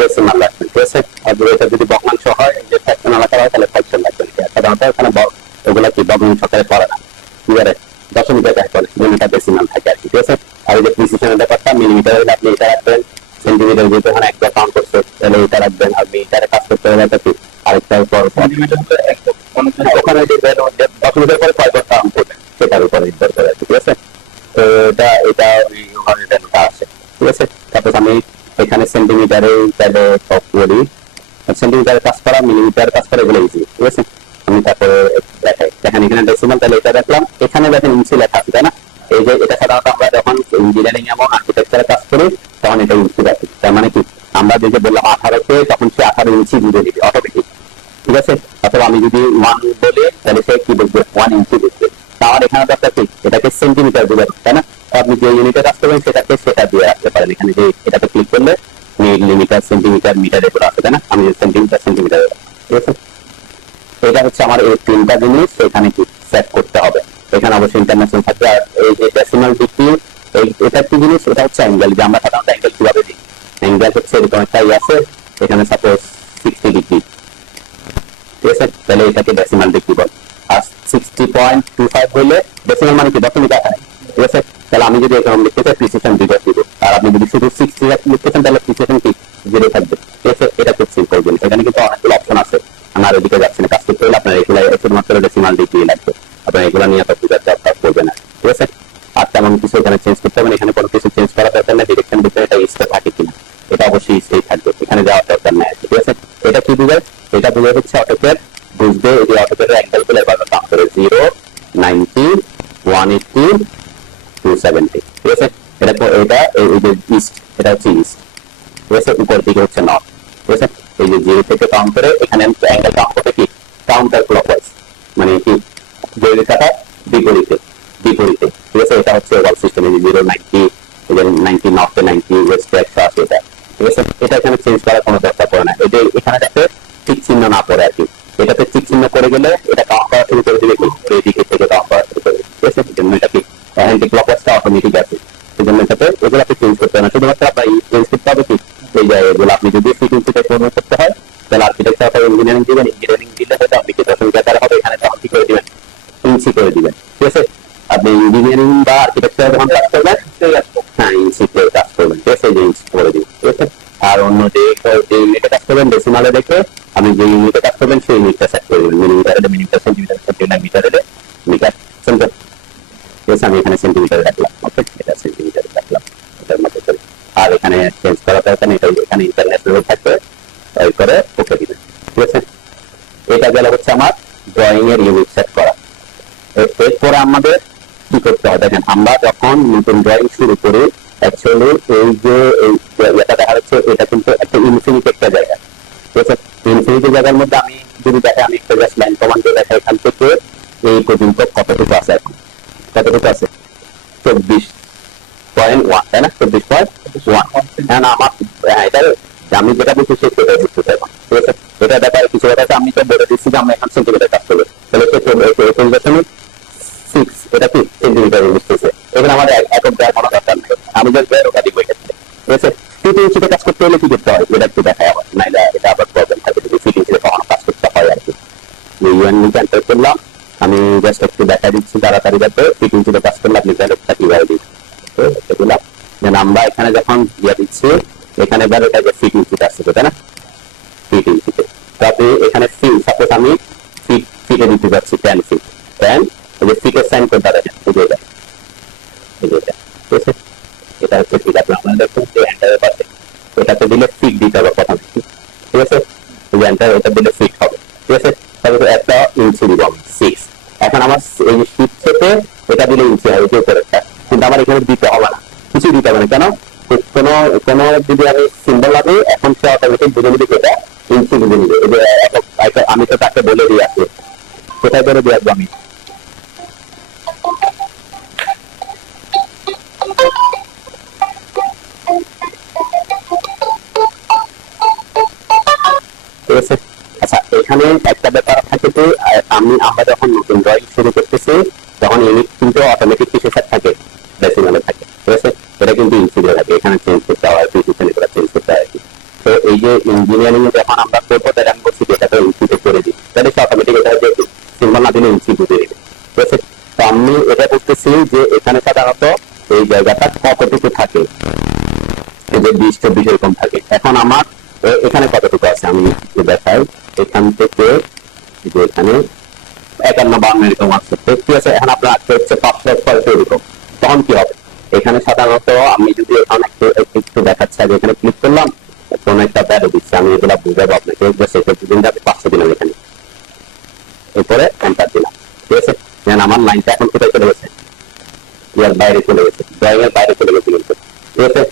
Decimal লাগবে, ঠিক আছে। আর এটা যদি ভগ্নাংশ হয়, যে ফ্র্যাকশনাল আকার হয়, তাহলে ফ্র্যাকশন লাগবে। সাধারণত এখানে ওগুলা কি ভগ্নাংশ আকারে পড়ে না, ঠিক আছে, দশমিক আকারে পড়ে, যেটা ডেসিমাল থাকে আর কি, ঠিক আছে। আর এই যে প্রিসিশনের ব্যাপারটা, মিলিমিটার হলে আপনি এটা রাখবেন, সেন্টিমিটার যেহেতু এখানে একবার কাউন্ট করছে তাহলে এটা রাখবেন। আর মিটারে কাজ করতে হলে এটা কি আরেকটার পর ওখানে যে দশমিকের পরে কয়বার কাউন্ট করবেন সেটার উপর নির্ভর করে, ঠিক আছে। তো এটা ওখানে ভ্যালুটা আসে, ঠিক আছে। তারপর আমি এখানে সেন্টিমিটারে তাহলে টপ করি, সেন্টিমিটারে কাজ করা, মিলিমিটার কাজ করা, এগুলো ইজি, ঠিক আছে। আমি তারপরে দেখাই, দেখেন এখানে ডেসিমাল, তাহলে এটা দেখলাম, এখানে দেখেন ইঞ্চি লেখা আছে, তাই না। এই যে এটা সাধারণত আমরা যখন ইঞ্জিনিয়ারিং এবং আর্কিটেকচারে কাজ করি তখন এটা ইঞ্চি রাখি। তার মানে কি, আমরা যে বললাম 18-তে, তখন সে 18 ইঞ্চি বুঝে দিবে অটোমেটিক, ঠিক আছে। অথবা আমি যদি 1 বলে, তাহলে সে কি বুঝবে, 1 ইঞ্চি বুঝবে। তাহলে এখানে দরকার কি, এটাকে সেন্টিমিটার বোঝাবে, তাই না। আপনি যে ইউনিটে কাজ করবেন সেটা দিয়ে রাখতে পারেন। এখানে যে এটাতে ক্লিক করলে মিলিমিটার, সেন্টিমিটার, মিটার এগুলো আছে, তাই না। আমি সেন্টিমিটার, ঠিক আছে। এটা হচ্ছে আমার এই তিনটা জিনিস এখানে কি সেট করতে হবে। এখানে অবশ্যই ইন্টারন্যাশনাল থাকবে। আর এই যে ডেসিমাল ডিগ্রি, এটা কি জিনিস, এটা হচ্ছে অ্যাঙ্গেল। যে আমরা সাধারণত অ্যাঙ্গেল কিভাবে দিই, অ্যাঙ্গেল হচ্ছে এরকম একটা আছে, এখানে সাপোজ 60 ডিগ্রি, ঠিক আছে, তাহলে এটাকে ডেসিমাল ডিগ্রি বল। আর 60.25 হইলে ডেসিমাল মানে কি দশমিক আকারে, ঠিক আছে। তাহলে আমি যদি এরকম লিখতে চাই, প্রিসিশন 0 দিব। আর আপনি যদি শুধু 60 লিখতে চান, তাহলে প্রিসিশন কি 0 থাকবে, ঠিক আছে। এটা খুব সিম্পল জিনিস। এখানে কিন্তু অনেকগুলো অপশন আছে, আমার এদিকে যাচ্ছে না, কাজ করতে হলে আপনার এগুলো শুধুমাত্র ডেসিমাল ডিগ্রি লাগবে। আপনার এগুলো নিয়ে তো বুঝার দরকার পড়বে না, ঠিক আছে। আর তেমন কিছু এখানে চেঞ্জ করতে হবে না, এখানে কোনো কিছু চেঞ্জ করার দরকার নেই। ডিরেকশন দিতে এটা স্টে থাকে কিনা, এটা অবশ্যই স্টেই থাকবে, এখানে যাওয়ার দরকার নেই, ঠিক আছে। এটা কি বুঝায়, এটা বুঝায় হচ্ছে অটোক্যাড বুঝবে, এই যে অটোক্যাডের অ্যাঙ্গেল গুলো এবার কাউন্ট করে 0, 90, 180, 270, ঠিক আছে। এটা এই যে ইস্ট, এটা হচ্ছে ইস্ট, ঠিক আছে। উপর দিকে হচ্ছে নর্থ, ঠিক আছে। এই যে 0 থেকে কাউন্ট করে এখানে অ্যাঙ্গেল কাউন্ট করতে কি কাউন্টার ক্লকওয়াইজ, মানে কি যে রেখাটা বিপরীতে, বিপরীতে, ঠিক আছে। এটা হচ্ছে ওয়াল সিস্টেম, এই যে 0, 90, 90 নর্থে 90, ওয়েস্টে 180, এটা, ঠিক আছে। এটা এখানে চেঞ্জ করার কোনো দরকার পড়ে না। এই যে এখানে যাতে ঠিক চিহ্ন না পড়ে আর কি, এটাতে ঠিক চিহ্ন করে গেলে এটা কাউন্ট করা শুরু করে দিবে কি এই দিকে থেকে কাউন্ট করা শুরু করে, ঠিক আছে। এই জন্য এটা কি অ্যান্টি ক্লকওয়াইজটা অটোমেটিক আছে, সেই জন্য এটাতে এগুলোকে চেঞ্জ করতে হবে না। শুধুমাত্র আপনার চেঞ্জ করতে হবে কি এই যে এগুলো আপনি যদি ফ্রিকোয়েন্সিতে পূরণ করতে হয়, তাহলে আর্কিটেকচার অথবা ইঞ্জিনিয়ারিং দিবেন, ইঞ্জিনিয়ারিং দিলে হয়তো আপনি কি দশমিক আকারে হবে, এখানে তখন কি করে দিবেন, ইঞ্চি করে দিবেন, ঠিক আছে। আপনি ইঞ্জিনিয়ারিং বা আর্কিটেকচার যখন কাজ করবেন, হ্যাঁ ইঞ্চিতে কাজ করবেন, ঠিক আছে, যে ইঞ্চি করে দিবেন, ঠিক আছে। আর অন্য যে ইউনিটে কাজ করবেন ডেসিমালে দেখে আপনি যে ইউনিটে কাজ করবেন সেই ইউনিটটা সেট করে দেবেন। মিলিমিটারে মিলিমিটার, সেন্টিমিটার সেন্টিমিটার, মিটারে মিটার, সেন্টিমিটার, ঠিক আছে। আমি এখানে সেন্টিমিটারে রাখলাম, ওকে, এটা সেন্টিমিটারে রাখলাম, এটার মধ্যে করে। আর এখানে চেঞ্জ করা দরকার নেই, এখানে ইন্টারন্যাশনাল থাকবে, তাই করে ওকে দিবেন, ঠিক আছে। এটা গেল হচ্ছে আমার ড্রয়িং এর ইউনিট সেট করা। এরপরে আমাদের কি করতে হবে, দেখেন আমরা যখন নতুন ড্রয়িং শুরু করি, অ্যাকচুয়ালি এই যে এটা দেখা যাচ্ছে, এটা কিন্তু একটা ইনফিনিটি একটা জায়গা, ঠিক আছে। ইনফিনিটি জায়গার মধ্যে আমি যদি দেখে, আমি একটা জাস্ট লাইন কমান্ড দিয়ে দেখা, এখান থেকে এই পর্যন্ত কতটুকু আছে, এখন কতটুকু আছে 24.1, তাই না, 24.1। আমার এটা আমি যেটা বলছি সেটা বুঝতে চাইব, ঠিক আছে। এটা ব্যাপারে কিছু কথা আমি তো বলে দিচ্ছি যে আমরা এখন সেন্টিমিটার কাজ করবো, তাহলে 24.6, এটা কি সেন্টিমিটার বুঝতেছে। এখানে আমার একক দেওয়ার কোনো দরকার নেই, আমি জাস্ট ওটা দিব এক্ষেত্রে, ঠিক আছে। ফিট ইঞ্চিতে কাজ করতে হলে কি করতে হয়, এটা একটু দেখায় আবার, নাইলে এটা আবার প্রবলেম থাকে যদি ফিট ইঞ্চিতে কখনো কাজ করতে হয় আর কি। ইউএনডি এন্টার করলাম, আমি জাস্ট একটু দেখা দিচ্ছি তাড়াতাড়ি, যাতে ফিট ইঞ্চিতে কাজ করলে আপনি ভ্যালুটা কিভাবে দিচ্ছি দিলাম। আমরা এখানে যখন দিয়ে দিচ্ছি, এখানে ভ্যালুটা যে ফিট ইঞ্চিতে আসছে, তাই না, ফিট ইঞ্চিতে। তো আপনি এখানে সাপোজ আমি ফিটে দিতে যাচ্ছি 10 ফিট, 10, এই যে ফিটের সাইন কোনটা দেখেন, বুঝে যায়, ঠিক আছে। এটা হচ্ছে ফিট। আপনি আপনারা দেখুন যে এন্টারের পাশে এটাতে দিলে ফিট দিতে হবে প্রথম, ঠিক আছে। এই যে এন্টার, এটা দিলে ফিট হবে, ঠিক আছে। তারপরে একটা ইঞ্চি দিব আমি 6। এখন আমার এই যে ফিট থেকে এটা দিলে ইঞ্চি হবে, কেউ করে, কিন্তু আমার এখানে দিতে হবে না, কিছু দিতে হবে না। কেন, কোনো যদি আমি সিম্বল লাগে, এখন সে অটোমেটিক বুঝে নিবে এটা ইঞ্চি বুঝে নিবে। আমি তো তাকে বলে দিয়ে আসবো, কোথায় করে দিয়ে আসবো আমি, ঠিক আছে। আচ্ছা, এখানে একটা ব্যাপার থাকে যে আমরা যখন নতুন ড্রয়িং শুরু করতেছি, তখন ইউনিট কিন্তু অটোমেটিক কিছু সেট থাকে, ডেসিমালে থাকে, ঠিক আছে। এটা কিন্তু ইঞ্চি দিয়ে থাকে, এখানে চেঞ্জ করতে হয়, প্রিসিশন এগুলো চেঞ্জ এই যে ইঞ্জিনিয়ারিং এ যখন আমরা করবো তাহলে আমি বলছি এটাকে ইনসিতে করে দিই, তাহলে সে অটোমেটিক এটা যে সিম্বল না দিলে ইনসি বুঝে দিবে। ঠিক আছে, তো আমি এটা বলতেছি যে এখানে সাধারণত এই জায়গাটা কতটুকু থাকে, এই যে 20-24 এরকম থাকে। এখন আমার এখানে কতটুকু আছে আমি দেখাই, এখান থেকে যে এখানে 51-52 এরকম আছে। ঠিক আছে, এখন আপনার আজকে হচ্ছে 500 এরকম, তখন কি হবে? এখানে সাধারণত আমি যদি এখানে একটু দেখাচ্ছি, আগে এখানে ক্লিক করলাম, কোন একটা ভ্যালু দিচ্ছে, আমি এগুলা বুঝাবো আপনাকে। সেটা দিন যাবে 500 দিলাম এখানে, এরপরে এন্টার দিলাম। ঠিক আছে, আমার লাইনটা এখন কোথায় চলে গেছে? ইয়ার বাইরে চলে গেছে, ড্রয়িং এর বাইরে চলে গেছে কিন্তু। ঠিক আছে,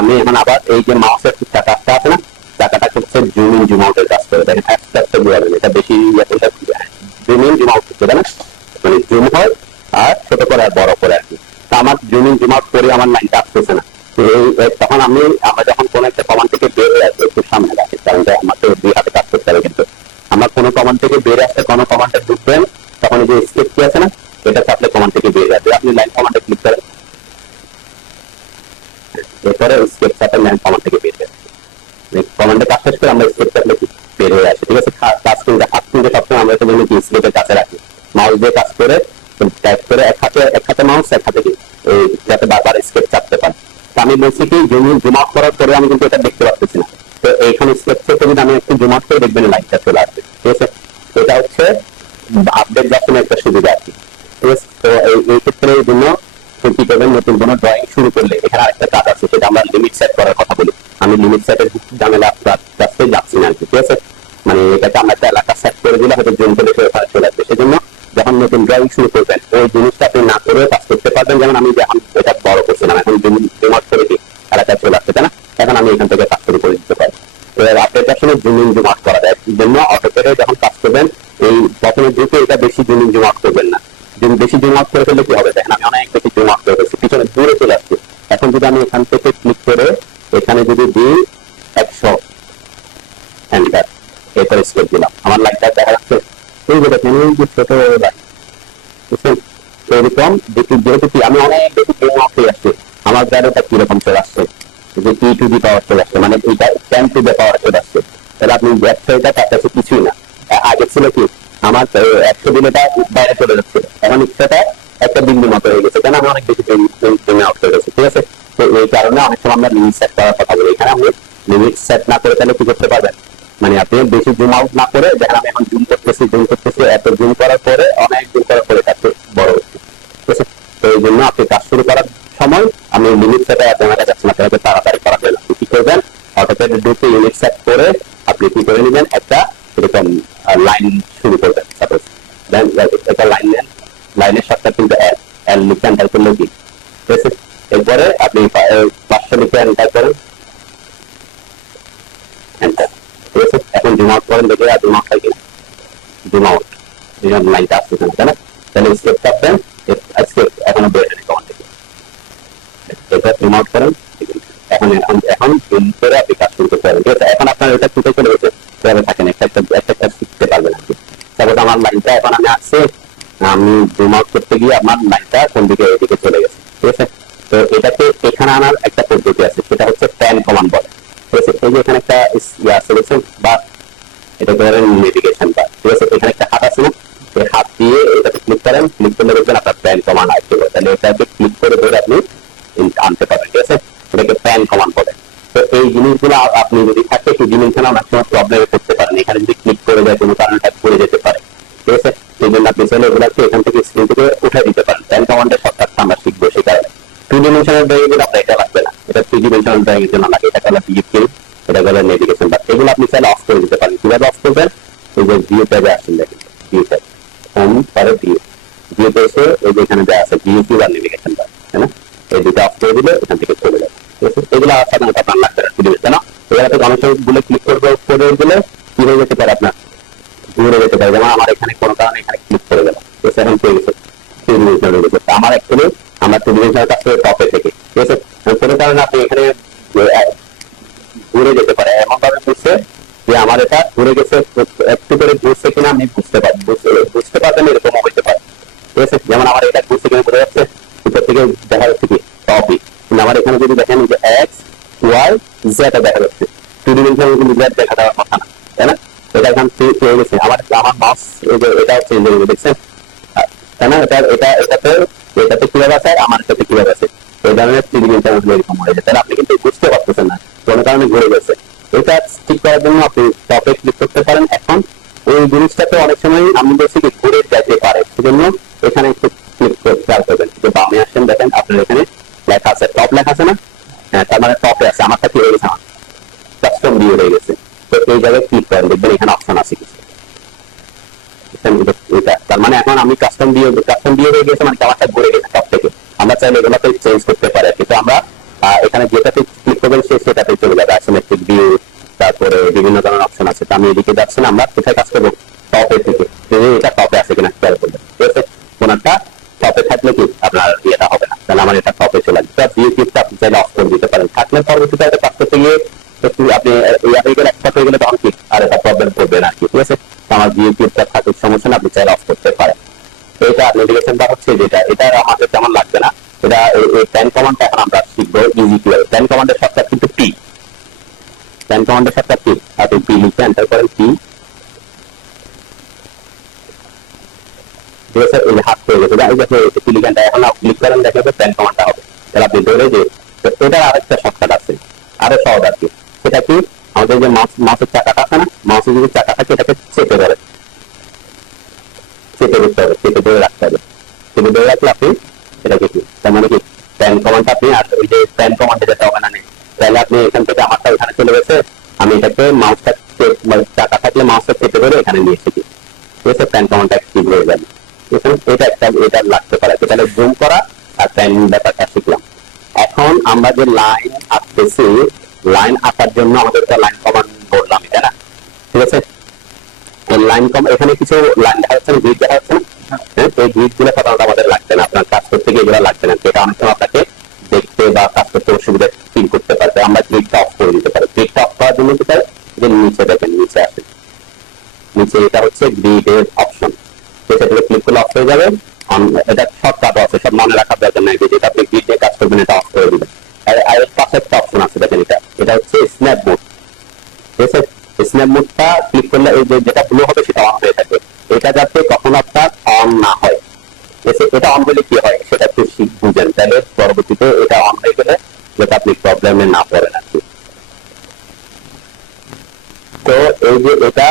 আমি এখন আবার এই যে মাউসের চাকাটা আছে না, চাকাটা হচ্ছে জুম ইন জুম আউটের কাজ করে। দেখেন একটা বুঝাবেন, এটা বেশি জুম ইন জুম আউট করতে না, মানে জুম হয় আর ছোট করে আর বড় করে আর কি। তা আমার জুম ইন জুম আউট করে আমার লাইনটা আসতেছে না। তখন আমরা যখন কোন একটা কমান্ড থেকে বের হয়ে আসবো, একটু সামনে রাখি, কারণ আমাকে 2 হাতে কাজ করতে হবে। কিন্তু আমার কোনো কমান্ড থেকে বের আসতে, কোনো কমান্ডে ঢুকবেন, তখন এই যে স্কেপ কি আছে না, এটা চাপলে কমান্ড থেকে বের আসবে। আপনি লাইন কমান্ডে ক্লিক করেন, এরপরে স্কেপ চাপে লাইন কমান্ড থেকে বের আসবে। কমান্ডে কাজ শেষ করে আমরা স্কেপ চাপলে বের হয়ে আসে। ঠিক আছে, কাজ কিন্তু হাত কিন্তু সবসময় আমরা তো কি স্কেপের কাছে রাখি, মাউস দিয়ে কাজ করে টাইপ করে এক হাতে মাউস, এক হাতে যাতে বারবার স্কেপ চাপতে পারে। আমি বলছি কি জুম আউট করার পরে আমি কিন্তু এটা দেখতে পাচ্ছি না। তো এইখানে স্কেপ থেকে যদি আমি একটু জুম আউট করে দেখবেন লাইনটা চলে আসবে। ঠিক আছে, এটা হচ্ছে আপডেট ভার্সনের একটা সুবিধা আর কি। ঠিক আছে, তো এই ক্ষেত্রে এই জন্য কি করবেন, নতুন কোনো ড্রয়িং শুরু করলে এখানে আরেকটা কাজ আছে, সেটা আমরা লিমিট সেট করার কথা বলি। আমি লিমিট সেটের ঝামেলা আপনার কাছে যাচ্ছি না আর কি। ঠিক আছে, মানে এটাকে আমরা একটা এলাকা সেট করে দিলে হয়তো জুম করে চলে আসবে। সেজন্য যখন নতুন ড্রয়িং শুরু করবেন, ওই জিনিসটা আপনি না করে কাজ করতে পারবেন। যেমন আমি যখন এটা বড় করছিলাম, এখন জুম আউট করে দিই, এলাকায় চলে আসছে, তাই না? এখন আমি এখান থেকে কাজ শুরু করে দিতে পারি। আপডেট আসলে জুম ইন জুম আউট করা যায়। এই জন্য অটোকেটে যখন কাজ করবেন, এই প্রথমে দ্রুত এটা বেশি জুম ইন জুম আউট করবেন না। বেশি জুম আউট করে ফেললে কি হবে, দেখেন আমি অনেক বেশি জুম আউট করে ফেলছি, পিছনে দূরে চলে আসছে। এখন যদি আমি এখান থেকে ক্লিক করে এখানে যদি দিই 100, এন্টার, এরপরে স্কেপ দিলাম, আমার লাইনটা দেখা যাচ্ছে। এই যে দেখেন এই যে ছোট লাইন, এরকম যেহেতু কি আমি অনেক বেশি জুম আউট হয়ে আসছে, আমার ব্যারোটা কিরকম চলে আসছে, যে টি টু দি পাওয়ার চলে আসছে, মানে এইটা 10 টু দি পাওয়ার চলে আসছে। তাহলে আপনি এটা তার কাছে কিছুই না। আগে ছিল কি আমার 100 দিন এটা বাইরে চলে যাচ্ছে, এখন ইচ্ছাটা একটা বিন্দু মতো হয়ে গেছে, কেন আমি অনেক বেশি জুম আউট হয়ে গেছে। ঠিক আছে, তো এই কারণে অনেক সময় আমরা লিমিট সেট করার কথা বলি। এখানে আপনি লিমিট সেট না করে তাহলে কি করতে পারবেন, মানে আপনি বেশি জুম আউট না করে, দেখেন আমি এখন জুম করতেছি, এত জুম করার পরে অনেক জুম করার পরে কাছে বড় হচ্ছে। ঠিক আছে, তো এই জন্য আপনি কাজ শুরু করার সময় আমি লিমিট সেটে আপনার কাছে না, আপনাকে তাড়াতাড়ি করা যায় না। কি করবেন, অটোকেটে ঢুকে ইউনিট সেট করে আপনি কি করে নেবেন, একটা এরকম লাইন শুরু করবেন। সাপোজ দেন একটা লাইন নেন, লাইনের সাথে কিন্তু এল লিখে এন্টার করলে কি, ঠিক আছে, এরপরে আপনি 500 লিখে এন্টার করেন, এন্টার। ঠিক আছে, এখন জুম আউট করেন, দেখে জুম আউট হয় কিনা, জুম আউট, এরকম লাইনটা আসছে না, তাই না? তাহলে স্কেপ চাপবেন, স্কেপ এখনো বের হয়নি কমান্ড থেকে, এটা জুম আউট করেন, এখন এখন জুম করে আপনি কাজ শুরু করতে পারবেন। ঠিক আছে, এখন আপনার এটা কোথায় চলে গেছে, কিভাবে থাকেন একটা শিখতে পারবেন আর কি। তারপর আমার লাইনটা এখন আমি আসছে, আমি জুম আউট করতে গিয়ে আমার লাইনটা কোন দিকে, এদিকে চলে গেছে। ঠিক আছে, তো এটাকে এখানে আনার একটা পদ্ধতি আছে, সেটা হচ্ছে প্যান কমান্ড বলে। ঠিক আছে, এই যে এখানে একটা সিলেকশন বা এটা ধরেন নেভিগেশন বার। ঠিক আছে, এখানে একটা হাত আছে না, এই হাত দিয়ে এটাতে ক্লিক করেন, ক্লিক করলে দেখবেন আপনার প্যান কমান্ড আসবে। তাহলে এটাকে ক্লিক করে ধরে আপনি আনতে পারবেন। ঠিক আছে, এটাকে প্যান কমান্ড বলে। তো এই জিনিসগুলো আপনি যদি থাকে, সেই জিনিসগুলো অনেক সময় প্রবলেমে পড়তে পারেন। এখানে যদি ক্লিক করে যায় কোনো কারণে পড়ে যেতে পারে। ঠিক আছে, সেই জন্য আপনি চাইলে এগুলোকে এখান থেকে স্ক্রিন থেকে উঠে দিতে পারেন। প্যান কমান্ডের শর্টকাট আমরা শিখবো, সেই কারণে 2 ডিমেনশনাল ড্রয়িং এর আপনার এটা লাগবে না, এটা 3 ডিমেনশনাল ড্রয়িং এর জন্য লাগে। এটা হলো ভিউ, এটা হলো নেভিগেশন বার। এগুলো আপনি চাইলে অফ করে দিতে পারেন। কিভাবে অফ করবেন, এই যে ভিউ ট্যাবে আসেন, দেখেন ভিউ ট্যাব, হোম পরে ভিউ তে এসে এই যে এখানে যা আছে ভিউ আর নেভিগেশন বার, তাই না? এই দুটো অফ করে দিলে এখান থেকে চলে যাবে। এগুলো সাধারণত আপনার লাগবে না, তাই না? এগুলোতে গণসংযোগগুলো ক্লিক করে দিলে কি হয়ে যেতে পারে, আপনার দূরে যেতে পারে। যেমন আমার এখানে কোনো কারণে এখানে ক্লিক করে গেল, এখন পেয়ে গেছে 3 ডিমেনশনাল হয়ে গেছে। আমার অ্যাকচুয়ালি আমার 2 ডিমেনশনাল কাছে টপে থেকে, ঠিক আছে, কোনো কারণে আপনি এখানে ঘুরে যেতে পারে, এমন ভাবে বুঝছে যে আমার এটা ঘুরে গেছে, একটু করে ঘুরছে কিনা আমি বুঝতে পারবেন, এরকম হইতে পারে। ঠিক আছে, যেমন আমার এটা ঘুরছে কিনা বোঝা যাচ্ছে, উপর থেকে দেখা যাচ্ছে কি টপিক, কিন্তু আমার এখানে যদি দেখেন যে এক্স ওয়াই জেড দেখা যাচ্ছে, 2 ডিমেনশনাল কিন্তু দেখা দেওয়ার কথা না, তাই না? এটা এখন পেয়ে গেছে আমার মাউস, এটা চেঞ্জ হয়ে গেছে, দেখছেন, তাই না? এটাতে কিভাবে আছে, আমার এটাতে কিভাবে আছে, এই ধরনের 3D ডিমেনশনাল এরকম হয়ে যায়, তাহলে আপনি কিন্তু বুঝতে পারতেছেন না কোনো কারণে ঘুরে গেছে। এটা ঠিক করার জন্য আপনি টপে ক্লিক করতে পারেন। এখন ওই জিনিসটাতে অনেক সময় আমি বলছি কি ঘুরে যেতে পারে, সেজন্য এখানে একটু ক্লিক করবেন, যে বামে আসেন, দেখেন আপনার এখানে লেখা আছে, টপ লেখা আছে না? হ্যাঁ, তার মানে টপে আছে, আমারটা কি হয়ে গেছে, আমার কাস্টম ভিউ হয়ে গেছে। তো এই জায়গায় ক্লিক করেন, দেখবেন এখানে অপশন আছে কিছু, তার মানে এখন আমি কাস্টম ভিউ হয়ে গেছে, মানে আমারটা ঘুরে গেছে টপ থেকে। আমরা চাইলে এগুলোকে চেঞ্জ করতে পারি, কিন্তু আমরা এখানে যেটাতে ক্লিক করবেন সেটাতে চলে যাবে, অ্যাসিমেট্রিক ভিউ, তারপরে বিভিন্ন ধরনের অপশন আছে। তো আমি এদিকে যাচ্ছি না, আমরা কোথায় কাজ করবো, টপে থেকে, এটা টপে আছে কিনা খেয়াল করবেন, ঠিক আছে? কোনটা টপে থাকলে কি আপনার ইয়েটা হবে না, তাহলে আমার এটা টপে চলে আসবে। ভিউ টিপটা আপনি চাইলে অফ করে দিতে পারেন, থাকলে পরবর্তীতে এটা কাজ করতে গিয়ে একটু আপনি একটা হয়ে গেলে তখন কি আর এটা প্রবলেম করবে না, ঠিক আছে? আমার ভিউ টিপটা থাকুক, সমস্যা না, আপনি চাইলে অফ করতে পারেন। তো এটা নোটিফিকেশনটা হচ্ছে যেটা, এটা আমাদের তেমন লাগবে না। এটা এই প্যান কমান্ডটা এখন আমরা শিখবো ইজি কিভাবে। প্যান কমান্ডের শর্টকাট কিন্তু পি, প্যান কমান্ডের শর্টকাট কি, আপনি পি লিখে এন্টার করেন, পি, ঠিক আছে? এই হাত হয়ে গেছে, এই দেখো পি লিখে এখন ক্লিক করেন, দেখা যাবে প্যান কমান্ডটা হবে, তাহলে আপনি ধরে যে এটার আরেকটা শর্টকাট আছে, আরো সহজ আর কি। সেটা কি, আমাদের যে মাউসের চাকাটা আছে না, মাউসের যদি চাকা থাকে এটাকে চেপে ধরে, চেপে ধরতে হবে, চেপে ধরে রাখতে হবে, চেপে ধরে রাখলে আপনি এটাকে কি, তার মানে কি প্যান কমান্ড আপনি, আর ওই যে প্যান কমান্ডে যেতে হবে না নেই, তাহলে আপনি এখান থেকে আমারটা ওখানে চলে গেছে, আমি এটাকে মাউসটা চাকা থাকলে মাউসটা চেপে ধরে এখানে নিয়ে এসেছি, ঠিক আছে? প্যান কমান্ডটা অ্যাক্টিভ হয়ে যাবে। এটা একটা, এটা লাগতে পারে, তাহলে জুম করা আর প্যান ব্যাপারটা শিখলাম। এখন আমরা যে লাইন আঁকতেছি, লাইন আঁকার জন্য আমাদের একটা লাইন কমান্ড বললাম, এটা না, ঠিক আছে? লাইন কম, এখানে কিছু লাইন দেখা যাচ্ছে, গ্রিড দেখা যাচ্ছে না, এই গ্রিড গুলো সাধারণত আমাদের লাগবে না, আপনার কাজ করতে গিয়ে এগুলো লাগবে না, এটা অনেক সময় আপনাকে দেখতে বা কাজ করতে অসুবিধা ফিল করতে পারবে। আমরা গ্রিডটা অফ করে দিতে পারি। গ্রিডটা অফ করার জন্য কি পারে, যে নিচে দেখেন, নিচে আসে, নিচে এটা হচ্ছে গ্রিডের অপশন, সেটাতে ক্লিক করলে অফ হয়ে যাবে। এটা শর্টকাট আছে, সব মনে রাখার দরকার নাই, যেটা আপনি গ্রিড দিয়ে কাজ করবেন এটা অফ করে দিবেন। আর এর পাশে একটা অপশন আছে, দেখেন এটা হচ্ছে স্ন্যাপ মোড, ঠিক আছে? স্ন্যাপ মোডটা ক্লিক করলে এই যে যেটা ব্লু হবে সেটা অন হয়ে থাকবে, এটা যাতে কখনো আপনার অন না হয়, এটা অন হলে কি হয় সেটা একটু বুঝেন, তাহলে পরবর্তীতে এটা অন হয়ে গেলে যেটা আপনি প্রবলেমে না পড়েন আর কি। তো এই যে এটা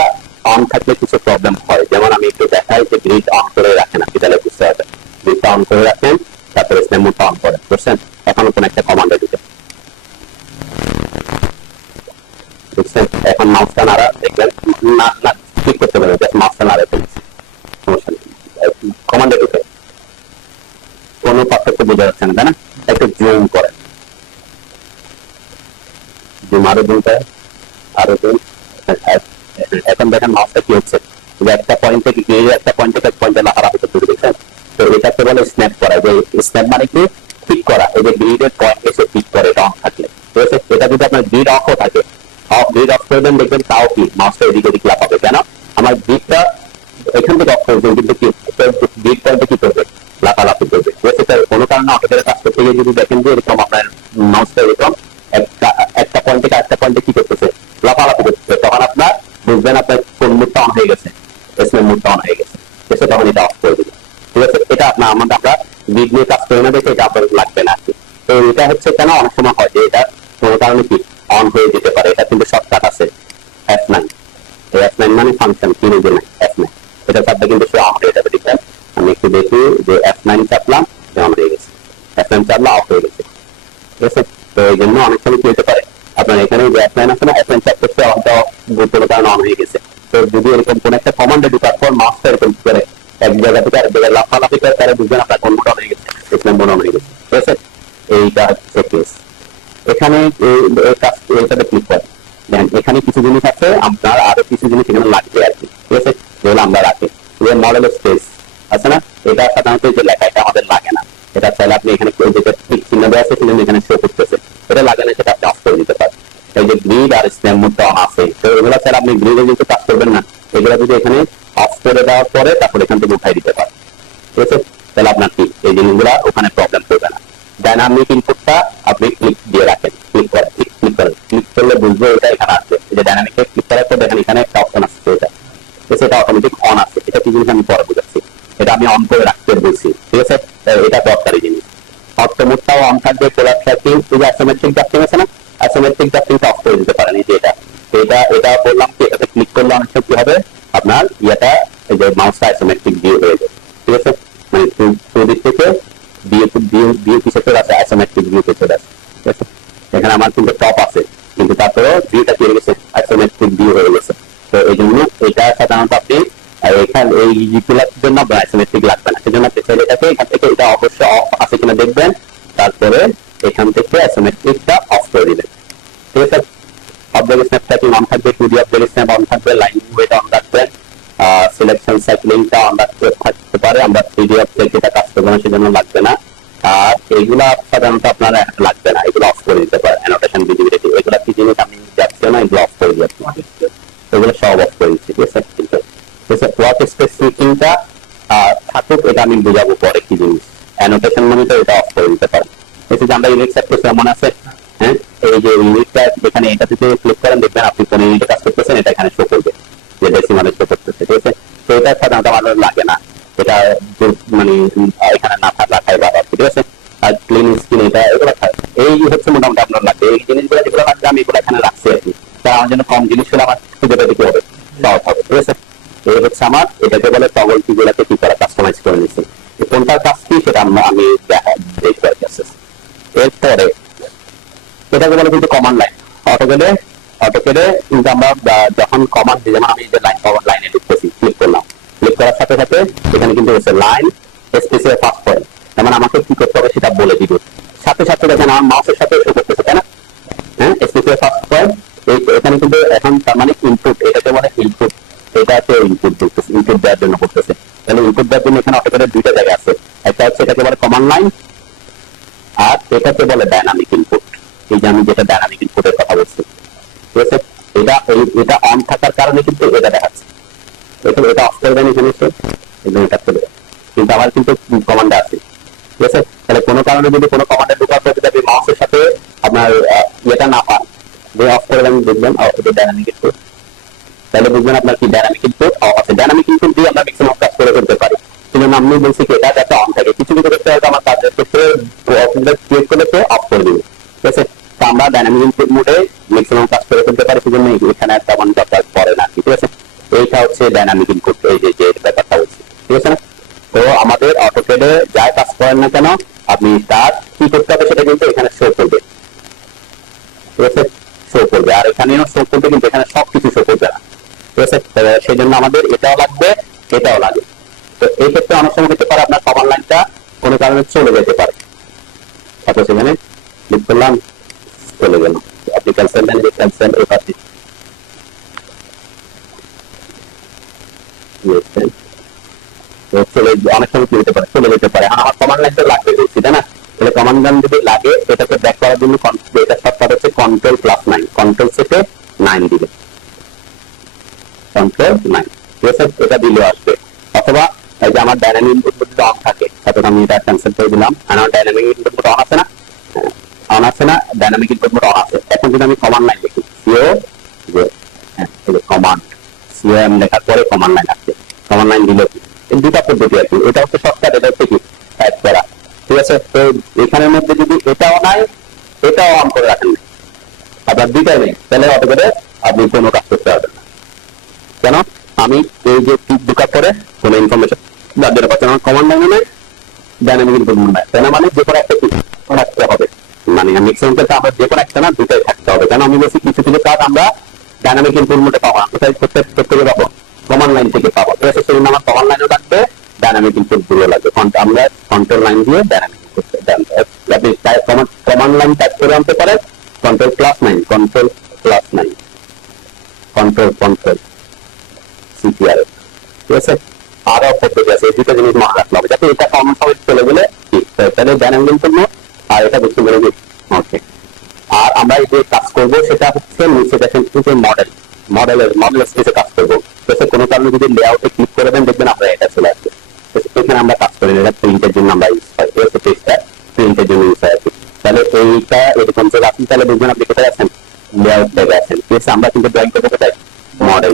অন থাকলে কিছু প্রবলেম হয়, যেমন আমি একটু দেখাই যে গ্রিড অন করে রাখেন, আপনি তাহলে বুঝতে পারবেন। গ্রিডটা অন করে রাখেন, তারপরে স্ন্যাপ মোডটা অন করেন, বুঝছেন? এখন কোন একটা কমান্ডে দিতে, বুঝছেন? এখন মাউসটা নাড়া, দেখবেন না না ক্লিক করতে পারেন, জাস্ট মাউসটা নাড়া ফেলছে, সমস্যা নেই। কমান্ডে ঢুকে কোনো পার্থক্য বোঝা যাচ্ছে না, তাই না? একটু জুম করেন, জুম, আরো জুম করেন, আরো জুম। এখন দেখেন মাউসটা কি হচ্ছে, একটা পয়েন্ট থেকে গিয়ে একটা পয়েন্ট থেকে এক পয়েন্টে লাফালাফি করতে, দেখছেন? তো এটাকে বলে স্ন্যাপ করা, যে স্ন্যাপ মানে কি ক্লিক করা, এই যে গ্রিডের পয়েন্ট এসে ক্লিক করে, এটা অন থাকলে, ঠিক আছে? এটা যদি আপনার গ্রিড অফও থাকে, গ্রিড অফ করে দেন, দেখবেন তাও কি মাউসটা এদিকে ওদিক লাফাবে, কেন? আমার গ্রিডটা এখান থেকে অফ করবে, কিন্তু কি গ্রিড পয়েন্টে কি করবে, লাফালাফি করবে, ঠিক আছে? কোনো কারণে অটোদের কাজ করতে গিয়ে যদি দেখেন যে এরকম আপনার মাউসটা এরকম একটা পয়েন্ট থেকে আরেকটা পয়েন্টে কি করতেছে, লাফালাফি করতেছে, তখন আপনার বুঝবেন আপনার কোন মুডটা অন হয়ে গেছে, স্ন্যাপ মুডটা অন হয়ে গেছে, তখন এটা অফ করে দিবেন, ঠিক আছে? এটা আপনার আমরা গ্রিড নিয়ে কাজ করি না দেখে এটা আপনার লাগবে না। তো এটা হচ্ছে কেন অনেক সময় হয় যে এটা কোনো কারণে কি অন হয়ে যেতে পারে, এটা কিন্তু শর্টকাট আছে F9, F9 মানে ফাংশন, কি বুঝে নাই F9, এটা চাপটা কিন্তু সে অন হয়ে যাবে, ঠিক আছে? আমি একটু দেখি যে F9 চাপলাম, অন হয়ে গেছে, F9 চাপলাম অফ হয়ে গেছে, ঠিক আছে? তো এই জন্য অনেক সময় কি হতে পারে, আপনার এখানে যে F9 আছে না, F9 চাপ করতে অনটা কোনো কারণে অন হয়ে গেছে। তো যদি এরকম কোন একটা কমান্ডে ঢোকার পর মাউসটা এরকম করে এক জায়গা থেকে আরেক জায়গায় লাফালাফি করে, তাহলে বুঝবেন আপনার কোন মোড অন হয়ে গেছে, স্ন্যাপ মোড অন হয়ে গেছে, ঠিক আছে? এইটা হচ্ছে কেস। এখানে এইটাতে ক্লিক করেন, দেখেন এখানে কিছু জিনিস আছে, আপনার আরো কিছু জিনিস এখানে লাগবে আর কি, ঠিক আছে? যেগুলো আমরা রাখি, মডেল স্পেস আছে না, এটা সাধারণত যে লেখা এটা আমাদের লাগে না, এটা চাইলে আপনি এখানে যেটা ঠিক চিহ্ন দেওয়া আছে সেজন্য এখানে শো করতেছে, এটা লাগে না, সেটা আপনি অফ করে দিতে পারেন। এই যে গ্রিড আর স্ন্যাপ মোডটা অন আছে, তো এগুলো ছাড়া আপনি গ্রিডে যেহেতু কাজ করবেন না, এগুলো যদি এখানে অফ করে দেওয়ার পরে তারপর এখান থেকে উঠাই দিতে পারেন, ঠিক আছে? তাহলে আপনার কি এই জিনিসগুলো ওখানে প্রবলেম করবে না। ডাইনামিক ইনপুটটা আপনি ক্লিক দিয়ে রাখেন, ক্লিক করেন, ক্লিক করলে বুঝবে এটা এখানে আসবে, দেখেন এখানে একটা অপশন আছে এটা, সেটা অটোমেটিক অন আছে। এটা কি জিনিস আমি পরে বুঝাচ্ছি, এটা আমি অন করে রাখতে বলছি, ঠিক আছে। এটা দরকারি জিনিস। অটো মোডটাও অন থাকবে, কোলার ট্র্যাকিং, এই যে অ্যাসিমেট্রিক ড্রাফটিং আছে না, অ্যাসিমেট্রিক ড্রাফটিংটা অফ করে দিতে পারেন। এই যে এটা বললাম কি, এটাতে ক্লিক করলে অনেক সময় কি হবে, আপনার ইয়েটা এই যে মাউসটা অ্যাসিমেট্রিক ভিউ হয়ে যাবে, ঠিক আছে। মানে দিক থেকে ভিউ কিসে চলে আসে, অ্যাসিমেট্রিক ভিউতে চলে আসে, ঠিক আছে। এখানে আমার কিন্তু টপ আছে, কিন্তু তারপরেও ভিউটা কি হয়ে গেছে, অ্যাসিমেট্রিক ভিউ হয়ে গেছে। তো এই জন্য এটা সাধারণত আপনি এখানে এই ইকুয়ালার জন্য অ্যাসিমেট্রিক লাগবে না, সেজন্য আপনি চাইলে এটাকে এখান থেকে এটা অবশ্যই অফ আছে কিনা দেখবেন, তারপরে এখান থেকে অ্যাসিমেট্রিকটা অফ করে দিবেন, ঠিক আছে। অবজেক্ট স্ন্যাপ ট্র্যাকিং অন থাকবে, 2D অবজেক্ট স্ন্যাপ অন থাকবে, লাইন ওয়েট অন রাখবেন, সিলেকশন সাইক্লিংটা অন রাখতে থাকতে পারে। আমরা 3D অবজেক্ট এটা কাজ করবো না, সেজন্য লাগবে না। আর এইগুলা সাধারণত আপনারা লাগবে না, এগুলো অফ করে দিতে পারেন। অ্যানোটেশন ভিজিবিলিটি এগুলা কি জিনিস আমি যাচ্ছি না, এগুলো অফ করে দিচ্ছি, এগুলো সব অফ করে দিচ্ছি, ঠিক আছে। ওয়ার্ক স্পেস সুইচিংটা থাকুক, এটা আমি বোঝাবো পরে কি জিনিস। অ্যানোটেশন মনিটর এটা অফ করে দিতে পারেন। এই যে আমরা ইউনিট সেট করছিলাম মনে আছে, হ্যাঁ, এই যে ইউনিটটা এখানে এটাতে ক্লিক করেন, দেখবেন আপনি কোন ইউনিটে কাজ করতেছেন, এটা এখানে শো করবে যে ডেসিমালে শো করতেছে, ঠিক আছে। তো এটা সাধারণত আমাদের লাগে না, এটা মানে এখানে না রাখাই ভালো, ঠিক আছে। আর ক্লিন স্ক্রিন এটা এগুলো এই হচ্ছে মোটামুটি আপনার লাগবে। এই জিনিসগুলো যেগুলো লাগবে আমি এগুলো এখানে রাখছি আর কি, তার আমার জন্য কম জিনিস হলে আমার খুঁজে দিতে হবে, সহজ হবে, ঠিক আছে। এই হচ্ছে আমার, এটাকে বলে টগল কিগুলোকে কি করা, কাস্টমাইজ করে নিচ্ছি। কোনটার কাজ কি সেটা আমি দেখবো আর কি। এরপরে এটাকে বলে কিন্তু কমান্ড লাইন। অটোকেডে কিন্তু আমরা যখন কমান্ড দিই, যেমন আমি যে লাইন কমান্ড লাইনে লিখতেছি, ক্লিক করলাম, ক্লিক করার সাথে সাথে এখানে কিন্তু হচ্ছে লাইন স্পেসিফাই ফার্স্ট পয়েন্ট, যেমন আমাকে কি করতে হবে সেটা বলে দিব, সাথে সাথে দেখেন আমার মাউসের সাথে শো করতেছে, তাই না, হ্যাঁ, স্পেসিফাই ফার্স্ট পয়েন্ট। এখানে কিন্তু এখন তার মানে ইনপুট, এটাকে বলে ইনপুট, এটাকে ইনপুট দিতেছে, ইনপুট দেওয়ার জন্য করতেছে। তাহলে ইনপুট দেওয়ার জন্য এখানে অটোকেডের দুইটা জায়গা আছে, একটা হচ্ছে এটাকে বলে কমান্ড লাইন, আর এটাকে বলে ডায়নামিক ইনপুট। এই যে আমি যেটা ডায়নামিক ইনপুটের কথা বলছি, ঠিক আছে। এটা অন থাকার কারণে কিন্তু এটা দেখাচ্ছে, এটা অফ করে দেন এখানে এসে, এটা চলে যায়, কিন্তু আমার কিন্তু কমান্ডে আছে, ঠিক আছে। তাহলে কোনো কারণে যদি কোনো কমান্ডে ঢোকার পর যদি মাউসের সাথে আপনার এটা না পান, যে অফ করে দেন, দেখবেন এটা ডায়নামিক ইনপুট, তাহলে বুঝবেন আপনার কি ডায়নামিক ইনপুট অফ আছে। ডায়নামিক ইনপুট দিয়ে আমরা ম্যাক্সিমাম কাজ করে ফেলতে পারি, কিন্তু আমি বলছি কি এটা যাতে অন থাকে, কিছু কিছু ক্ষেত্রে হয়তো আমার কাজের ক্ষেত্রে ক্রিয়েট করলে অফ করে দিবে, ঠিক আছে। তো আমরা ডায়নামিক ইনপুট মোডে ম্যাক্সিমাম কাজ করে ফেলতে পারি, সেজন্য এখানে তেমন দরকার পড়ে না, ঠিক আছে। এইটা হচ্ছে ডায়নামিক ইনপুট, এই যে ব্যাপারটা বলছি, ঠিক আছে না। তো আমাদের অটোকেডে যাই কাজ করেন না কেন, আপনি তার কি করতে হবে সেটা কিন্তু এখানে শো করবে, ঠিক আছে, শো করবে। আর এখানেও শো করবে, কিন্তু এখানে সবকিছু শো করবে না, ঠিক আছে। সেই জন্য আমাদের এটাও লাগবে, এটাও লাগে। তো এই ক্ষেত্রে অনেক সময় হতে পারে আপনার কমান্ড লাইনটা কোনো কারণে চলে যেতে পারে, তারপর সেখানে ক্লিক করলাম, চলে গেল, আপনি ক্যান্সেল দেন, ক্যান্সেল এই পাচ্ছি, অনেক সময় কি হতে পারে, চলে যেতে পারে। আমার কমান্ড লাইনটা লাগবে বলছি, তাই না। তাহলে কমান্ড লাইন যদি লাগে, এটাকে ব্যাক করার জন্য এটা শর্টকাট হচ্ছে Ctrl+9, কন্ট্রোল চেপে 9 দিবে, Ctrl+9, ঠিক আছে। এটা দিলেও আসবে। অথবা এই যে আমার ডায়নামিক ইনপুট যদি অন থাকে, তারপর আমি এটা ক্যান্সেল করে দিলাম, আমার ডায়নামিক ইনপুট মোড অন আছে না, অন আছে না, ডায়নামিক ইনপুট মোড অন আছে। এখন যদি আমি কমান্ড লাইন লিখি, কমান্ড সিএম লেখার পরে কমান্ড লাইন আসছে, কমান্ড লাইন দিলে দুটা পদ্ধতি আছে, এটা হচ্ছে শর্টকাট, এটা হচ্ছে কি টাইপ করা, ঠিক আছে। তো এখানের মধ্যে যদি এটাও নাই, এটাও অন করে রাখেন, আপনার দুইটাই নেই, তাহলে অত করে আপনি কোনো কাজ করতে পারবেন না। কেন, আমি এই যে ঢোকার পরে কোনো ইনফরমেশন যাদের পাচ্ছেন, আমার কমান্ড লাইনে নেই, ডায়নামিক ইনপুট নাই, তাই না, মানে যে কোনো একটা রাখতে হবে, মানে ম্যাক্সিমাম ক্ষেত্রে আমরা যে কোনো একটা না দুটাই থাকতে হবে। কেন আমি বলছি কিছু কিছু কাজ আমরা ডায়নামিক ইনপুট মোডে পাবো না, কোথায় থেকে পাবো, কমান্ড লাইন থেকে পাবো, ঠিক আছে। সেই জন্য আমার কমান্ড লাইনও লাগবে, ডায়নামিক ইনপুট গুলো লাগবে, আমরা কন্ট্রোল লাইন দিয়ে ডায়নামিক ইনপুট আপনি কমান্ড লাইন টাইপ করে আনতে পারেন, Ctrl+9, কন্ট্রোল সিপিআর, ঠিক আছে। আরো পদ্ধতি আছে, এই দুটো জিনিস মনে রাখতে হবে, যাতে এটা কমন সময় চলে গেলে ঠিক, তাহলে ডায়নামিক ইনপুট মোড আর এটা বুঝতে পারবে, ওকে। আর আমরা এই যে কাজ করবো সেটা হচ্ছে নিচে দেখেন মডেল স্পেসে কাজ করবো, কোনো কারণে যদি লেআউটে ক্লিক করে দেন, দেখবেন আমরা এটা চলে আসবে, এখানে আমরা কাজ করি, এটা প্রিন্টের জন্য আমরা ইউজ করি, ঠিক আছে, পেজটা প্রিন্টের জন্য ইউজ হয়। তাহলে এইটা এরকম চলে আসেন, তাহলে দেখবেন আপনি কোথায় আছেন, লেআউট ট্যাবে আছেন, ঠিক আছে। আমরা কিন্তু ড্রয়িং করতে কোথায়, মডেল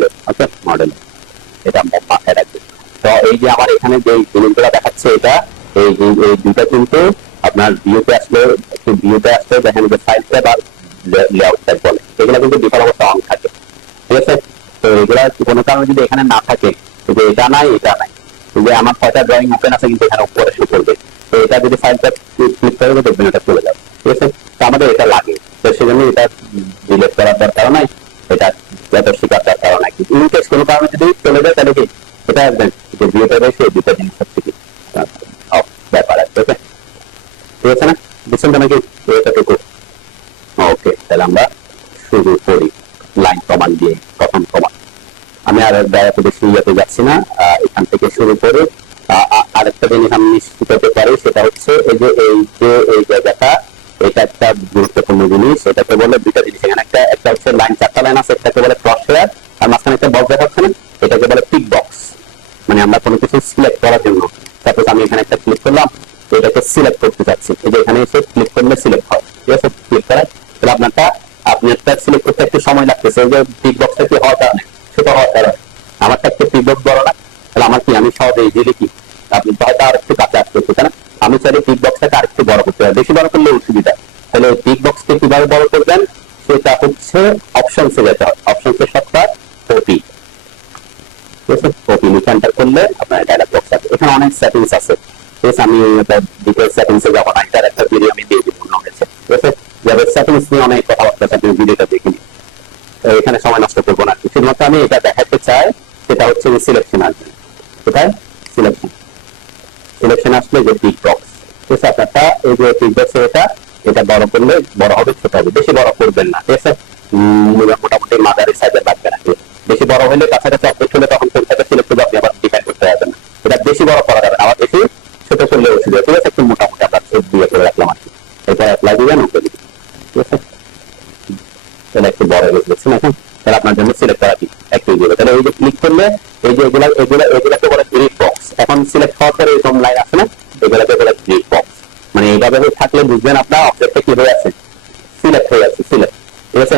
এখানে যে জিনিসগুলো দেখাচ্ছে এটা এই এই দুটো কিন্তু আপনার ভিউতে আসলে দেখেন যে ফাইলটা বা লেআউট টাইপ বলে, এগুলো কিন্তু ডিফল্ট অবস্থা অন থাকে। ঠিক আছে, তো এগুলা কোনো কারণে যদি এখানে না থাকে, যে এটা নাই যে আমার 6টা ড্রয়িং ওপেন আছে কিন্তু এখানে উপরে শো করবে, তো এটা যদি ফাইলটা ক্লিক করে দেখবেন এটা চলে যাবে। ঠিক আছে, তো আমাদের এটা লাগে, তো সেজন্য এটা ডিলিট করার দরকার নাই, এটা যত শেখার দরকার নাই। কিন্তু ইন কেস কোনো কারণে যদি চলে যায় তাহলে কি এটা একদম যে ভিউতে রয়েছে এই দুটো জিনিস হচ্ছে কি ব্যাপার আছে। ওকে, ঠিক আছে না, বুঝছেন তো নাকি এটাটুকু? ওকে, তাহলে আমরা শুরু করি লাইন কমান্ড দিয়ে। প্রথম কমান্ড আমি আর এত বেশি ইয়েতে যাচ্ছি না, এখান থেকে শুরু করে আরেকটা জিনিস আমি নিশ্চিত হতে পারি, সেটা হচ্ছে এই জায়গাটা, এটা একটা গুরুত্বপূর্ণ জিনিস। এটাকে বলে দুইটা জিনিস, এখানে একটা হচ্ছে লাইন, 4টা লাইন আছে, এটাকে বলে ক্রস হেয়ার, আর মাঝখানে একটা বক্স দেখাচ্ছে না, এটাকে বলে টিক বক্স। মানে আমরা কোনো কিছু সিলেক্ট করার জন্য, সাপোজ আমি এখানে একটা ক্লিক করলাম, এটাকে সিলেক্ট করতে চাচ্ছি, এই যে এখানে এসে ক্লিক করলে সিলেক্ট হয়। ঠিক আছে, ক্লিক করার তাহলে আপনি একটা সিলেক্ট করতে একটু সময় লাগতেছে, এই যে টিক বক্সটা কি হওয়ার কারণে, ছোট হওয়ার কারণে আমারটা একটু টিক বক্স বড় না, তাহলে আমার কি আমি সহজে ইজিলি কি আপনি হয়তো আর একটু কাছে আসতে হচ্ছে না, আমি চাইলে টিক বক্সটাকে আর একটু বড় করতে পারি, বেশি বড় করলে অসুবিধা। তাহলে টিক বক্সকে কিভাবে বড় করবেন সেটা হচ্ছে অপশনসে যেতে হবে, অপশনসে শর্টকাট ওপি। ঠিক আছে, ওপি লিখে এন্টার করলে আপনার ডায়লগ বক্স আছে, এখানে অনেক সেটিংস আছে। ঠিক আছে, আমি ডিটেইলস সেটিংসে যাব না, এটার একটা ভিডিও আমি দিয়ে দিব অন্য হয়েছে। ঠিক আছে, যাদের সেটিংস নিয়ে অনেক কথাবার্তা আছে, আপনি ভিডিওটা দেখে নিন, এখানে সময় নষ্ট করবো না। শুধুমাত্র আমি এটা দেখাতে চাই, সেটা হচ্ছে সিলেকশন আসবে, কোথায় সিলেকশন আসলে যে টিক বক্স। ঠিক আছে, আপনারটা এই যে টিক বক্স এটা বড় করলে বড় হবে, ছোট হবে, বেশি বড় করবেন না। ঠিক আছে, মোটামুটি মাঝারি সাইজের লাগবে না, বেশি বড় হলে কাছাকাছি অবজেক্ট হলে তখন কোনটাকে সিলেক্ট করবে আপনি আবার ডিফাইন করতে পারবেন না, এটা বেশি বড় করা যাবে না, আবার বেশি ছোট করলে অসুবিধা। ঠিক আছে, একটু মোটামুটি আমরা ছোট দিয়ে করে রাখলাম আর কি, এটা অ্যাপ্লাই দিবেন ওকে দিবেন। ঠিক আছে, তাহলে একটু বড় হয়ে গেছে এখন, তাহলে আপনার জন্য সিলেক্ট করা কি একটু দিবে। তাহলে এই যে ক্লিক করলে এই যে এগুলাকে বলে গ্রিড বক্স। এখন সিলেক্ট হওয়ার পরে এরকম লাইন আছে না, এগুলাকে বলে গ্রিড বক্স। মানে এইভাবে থাকলে বুঝবেন আপনার অবজেক্টটা কি হয়ে আছে, সিলেক্ট হয়ে আছে, সিলেক্ট। ঠিক আছে,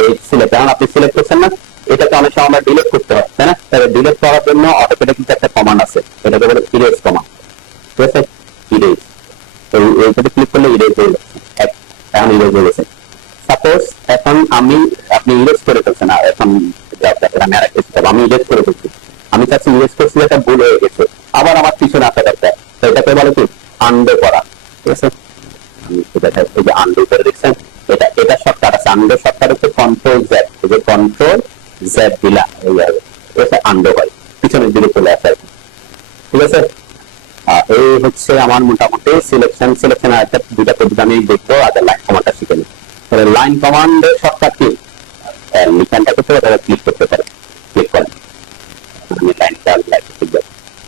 এই সিলেক্ট এখন আপনি সিলেক্ট করছেন না, এটাকে অনেক সময় আমরা ডিলিট করতে হয়, তাই না? তাহলে ডিলিট করার জন্য অটোমেটিক কিন্তু একটা কমান্ড আছে, এটাকে বলে ইরেজ কমান্ড। ঠিক আছে, ইরেজ, এইটাতে ক্লিক করলে ইরেজ হয়ে যাচ্ছে, এখন ইরেজ হয়ে গেছে। সাপোজ এখন আপনি ইরেজ করে ফেলছেন, এখন আমি আরেকটা আমি ইরেজ করে ফেলছি, আমি চাচ্ছি ইরেজ করছি, এটা ভুল হয়ে গেছে, আবার আমার পিছনে আসা দরকার, তো এটাকে বলে কি আনডু করা। ঠিক আছে, এই যে আনডু করে দেখছেন, এটা শর্টকাট আছে, আনডু শর্টকাট হচ্ছে কন্ট্রোল জেড, এই যে কন্ট্রোল জেড দিলা এইভাবে আনডু হয়, পিছনের দিকে চলে আসে। ঠিক আছে, এই হচ্ছে আমার মোটামুটি সিলেকশন আর একটা দুটা পদ্ধতি আমি দেখবো, আগে লাইন কমান্ডটা শিখে নিই। তাহলে লাইন কমান্ডের শর্টকাট কি, লিখানটা করতে হবে, ক্লিক করতে পারে, ক্লিক করেন, আমি লাইনটা শিখবো।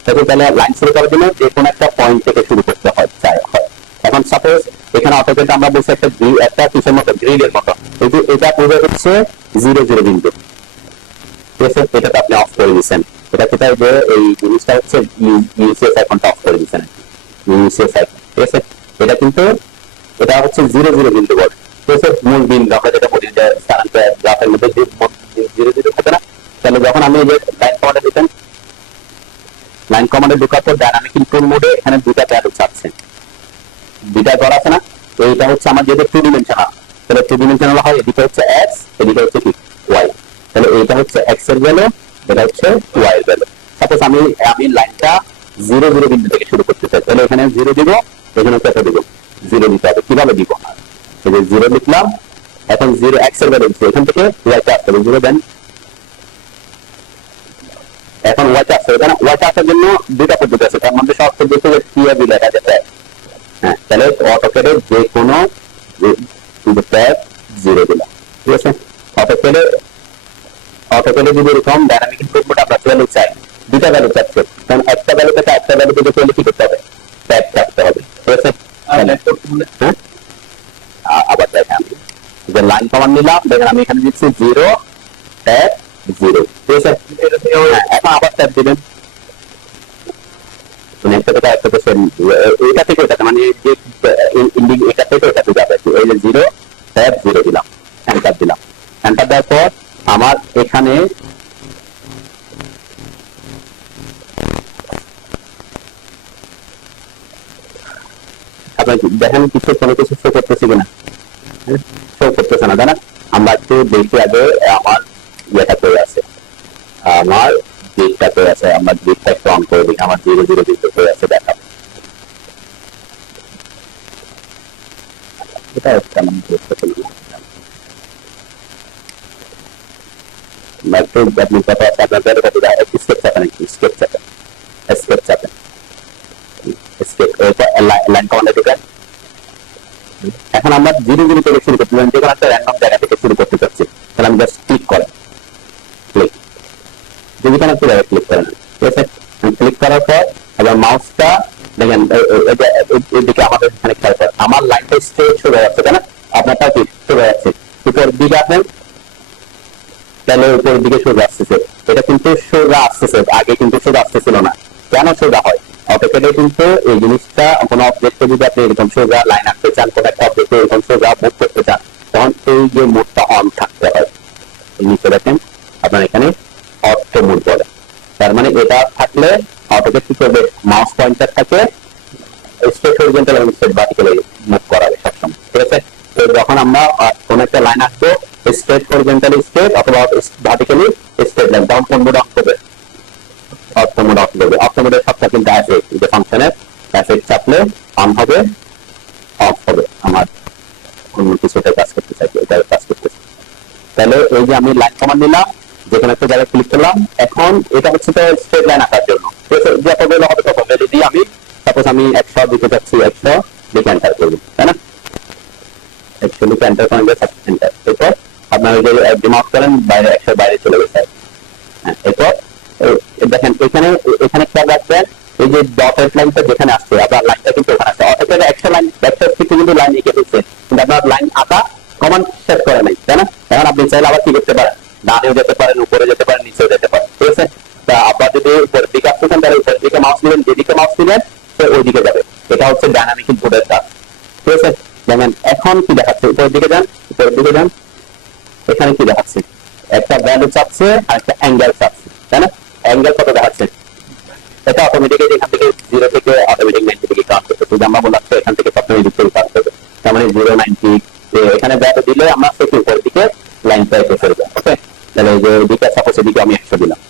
তাহলে লাইন শুরু করার জন্য যে কোনো একটা পয়েন্ট থেকে শুরু করতে হয়। এখন সাপোজ এখানে অটোকেট আমরা বলছি একটা কিসের মতো, গ্রিডের মতো, এই যে এটা বোঝা হচ্ছে 0 বিন্দু। ঠিক আছে, এটা তো আপনি অফ করে দিচ্ছেন, এটা কোথায় যে এই জিনিসটা হচ্ছে ইউসিএস আইকনটা অফ করে দিচ্ছেন, ইউসিএস আইকন। ঠিক আছে, এটা কিন্তু এটা হচ্ছে 0 বিন্দু বলে। ঠিক আছে, মূল বিন্দু আমরা যেটা বলি যে গ্রাফের মধ্যে যে 0 থাকে না, তাহলে যখন আমি এই যে লাইন কমান্ডে দিতেন, লাইন কমান্ডে ঢোকার পর ডাইনামিক ইনপুট মোডে এখানে দুটা ভ্যালু চাচ্ছে, দুটা ঘর আছে না, এইটা হচ্ছে আমার যেটা 2 ডিমেনশনাল, তাহলে 2 ডিমেনশনাল হয়, এদিকে হচ্ছে এক্স, এদিকে হচ্ছে কি ওয়াই, তাহলে এইটা হচ্ছে এক্স এর ভ্যালু, এটা হচ্ছে ওয়াই এর ভ্যালু। সাপোজ আমি লাইনটা 0 বিন্দু থেকে শুরু করতে চাই, তাহলে এখানে 0 দিব, এখানে কত দিব, 0 দিতে হবে। কিভাবে দিব, এই যে 0 লিখলাম, এখন 0 এক্স এর ভ্যালু দিচ্ছি, এখান থেকে ওয়াইটা আসতে হবে 0 দেন, এখন ওয়াইটা আসতে হবে, ওয়াইটা আসার জন্য দুটা পদ্ধতি আছে, তার মধ্যে সব পদ্ধতি কিভাবে লেখা যেতে। হ্যাঁ, তাহলে অটোকেটে যে কোনো ট্যাব 0 দিলাম। ঠিক আছে, অটোকেটে যদি এরকম ডাইনামিক ইনপুট আমরা ভ্যালু চাই, দুটা ভ্যালু চাচ্ছে, কারণ একটা ভ্যালু থেকে একটা ভ্যালু দিতে চাইলে কি করতে হবে, ট্যাব থাকতে হবে। ঠিক আছে, হ্যাঁ, আবার দেখেন আমি যে লাইন কমান্ড নিলাম, দেখেন আমি এখানে দিচ্ছি 0 ট্যাব 0। ঠিক আছে, এখন আবার ট্যাব দিবেন, মানে একটা থেকে একটা এটা থেকে এটা, মানে যে এটা থেকে এটাতে যাবে, এই যে 0 ট্যাব 0 দিলাম, এন্টার দিলাম। এন্টার দেওয়ার পর আমার এখানে দেখেন কিছু কোনো কিছু শো করতেছে কিনা, শো করতেছে না, তাই না? আমরা একটু দেখি আগে আমার ইয়েটা কই আছে, আমার গ্রিডটা কই আছে, আমরা গ্রিডটা একটু অন করে দিই, আমার 0 0 কই আছে দেখা। এটা কেমন গুরুত্বপূর্ণ একটু আপনি কত আছে আপনাদের স্কেপ চাপেন, একটু স্কেপ চাপেন, স্কেপ চাপেন, স্কেপ লাইন কমান্ডে ঢুকেন। এখন আমরা 0 0 থেকে শুরু করতে চাই, যে কোনো একটা র্যান্ডম জায়গা থেকে শুরু করতে চাচ্ছি, তাহলে আমি জাস্ট ক্লিক করেন, ক্লিক, যদি কোনো একটা জায়গায় ক্লিক করেন, ঠিক আছে? ক্লিক করার পর এবার মাউসটা দেখেন এদিকে আমাদের এখানে খেয়াল করেন, আমার লাইনটা স্ট্রেট শুরু হয়ে যাচ্ছে, তাই না? আপনারটা কি শুরু হয়ে যাচ্ছে উপরের দিকে, আপনি তাহলে উপরের দিকে সোজা আসতেছে, এটা কিন্তু সোজা আসতেছে, আগে কিন্তু সোজা আসতেছিল না। কেন সোজা হয়? অটোক্যাডে কিন্তু এই জিনিসটা কোনো অবজেক্টে যদি আপনি এরকম সোজা লাইন আনতে চান, কোনো একটা অবজেক্টে এরকম সোজা মুভ করতে চান, তখন এই যে মুভটা অন থাকতে হয়। নিচে দেখেন আপনার এখানে অটো মুভ বলে, তার মানে এটা থাকলে অটোক্যাড কি করবে, মাউস পয়েন্টার থাকে স্ট্রেট হরিজন্টাল এবং স্ট্রেট ভার্টিক্যালি মুভ করাবে সবসময়, ঠিক আছে? তো যখন আমরা কোন একটা লাইন আঁকবো স্ট্রেট হরিজন্টালি স্ট্রেট অথবা ভার্টিক্যালি স্ট্রেট লাইন, তখন কোন মোড অফ করবে, অটো মোড অফ করবে। অটো মোডের সবটা কিন্তু এফেক্ট, যে ফাংশনের এফেক্ট চাপলে অন হবে, অফ হবে। আমার অন্য কিছুতে কাজ করতে চাই, এটা কাজ করতেছে। তাহলে এই যে আমি লাইন কমান্ড নিলাম, যে কোনো একটা জায়গায় ক্লিক করলাম, এখন এটা হচ্ছে তো স্ট্রেট লাইন আঁকার জন্য, যতগুলো হবে তত যদি আমি সাপোজ আমি 100 দিতে চাচ্ছি, 100 লিখে এন্টার করবো, তাই না? 100 লিখে এন্টার করেন, এন্টার, এরপর আপনার যে মাউস করেন বাইরে 100 বাইরে চলে গেছে। হ্যাঁ, এরপর দেখেন এখানে এখানে খেয়াল রাখবেন, এই যে ডটেড লাইনটা যেখানে আসছে, আপনার লাইনটা কিন্তু ওখানে আসছে, অর্থাৎ 100 লাইন 100 কিন্তু লাইন এঁকে দিচ্ছে, কিন্তু আপনার লাইন আঁকা কমান্ড সেট করে নাই, তাই না? এখন আপনি চাইলে আবার কি করতে পারেন, ডানেও যেতে পারেন, উপরে যেতে পারেন, নিচেও যেতে পারেন, ঠিক আছে? তা আপনার যদি উপরের দিকে আসতেছেন তাহলে উপরের দিকে মাউস নেবেন, যেদিকে মাউস নেবেন সে ওই দিকে যাবে। এটা হচ্ছে ডাইনামিক ইনপুটের কাজ, ঠিক আছে? যেমন এখন কি দেখাচ্ছে, উপরের দিকে যান, উপরের দিকে যান, এখানে কি দেখাচ্ছে, একটা ভ্যালু চাচ্ছে আর একটা অ্যাঙ্গেল চাচ্ছে, তাই না? অ্যাঙ্গেল কত দেখাচ্ছে, এটা অটোমেটিক্যালি এখান থেকে 0 থেকে অটোমেটিক 90 ডিগ্রি কাট করতে, যদি আমরা বললাম এখান থেকে সবসময় এদিক থেকে কাট করবে, তার মানে 0 90 এখানে ভ্যালু দিলে আমরা সেটি উপরের দিকে লাইনটা এসে ফেলবে। ওকে, তাহলে এই যে এদিকে সাপোজ এদিকে আমি 100 দিলাম,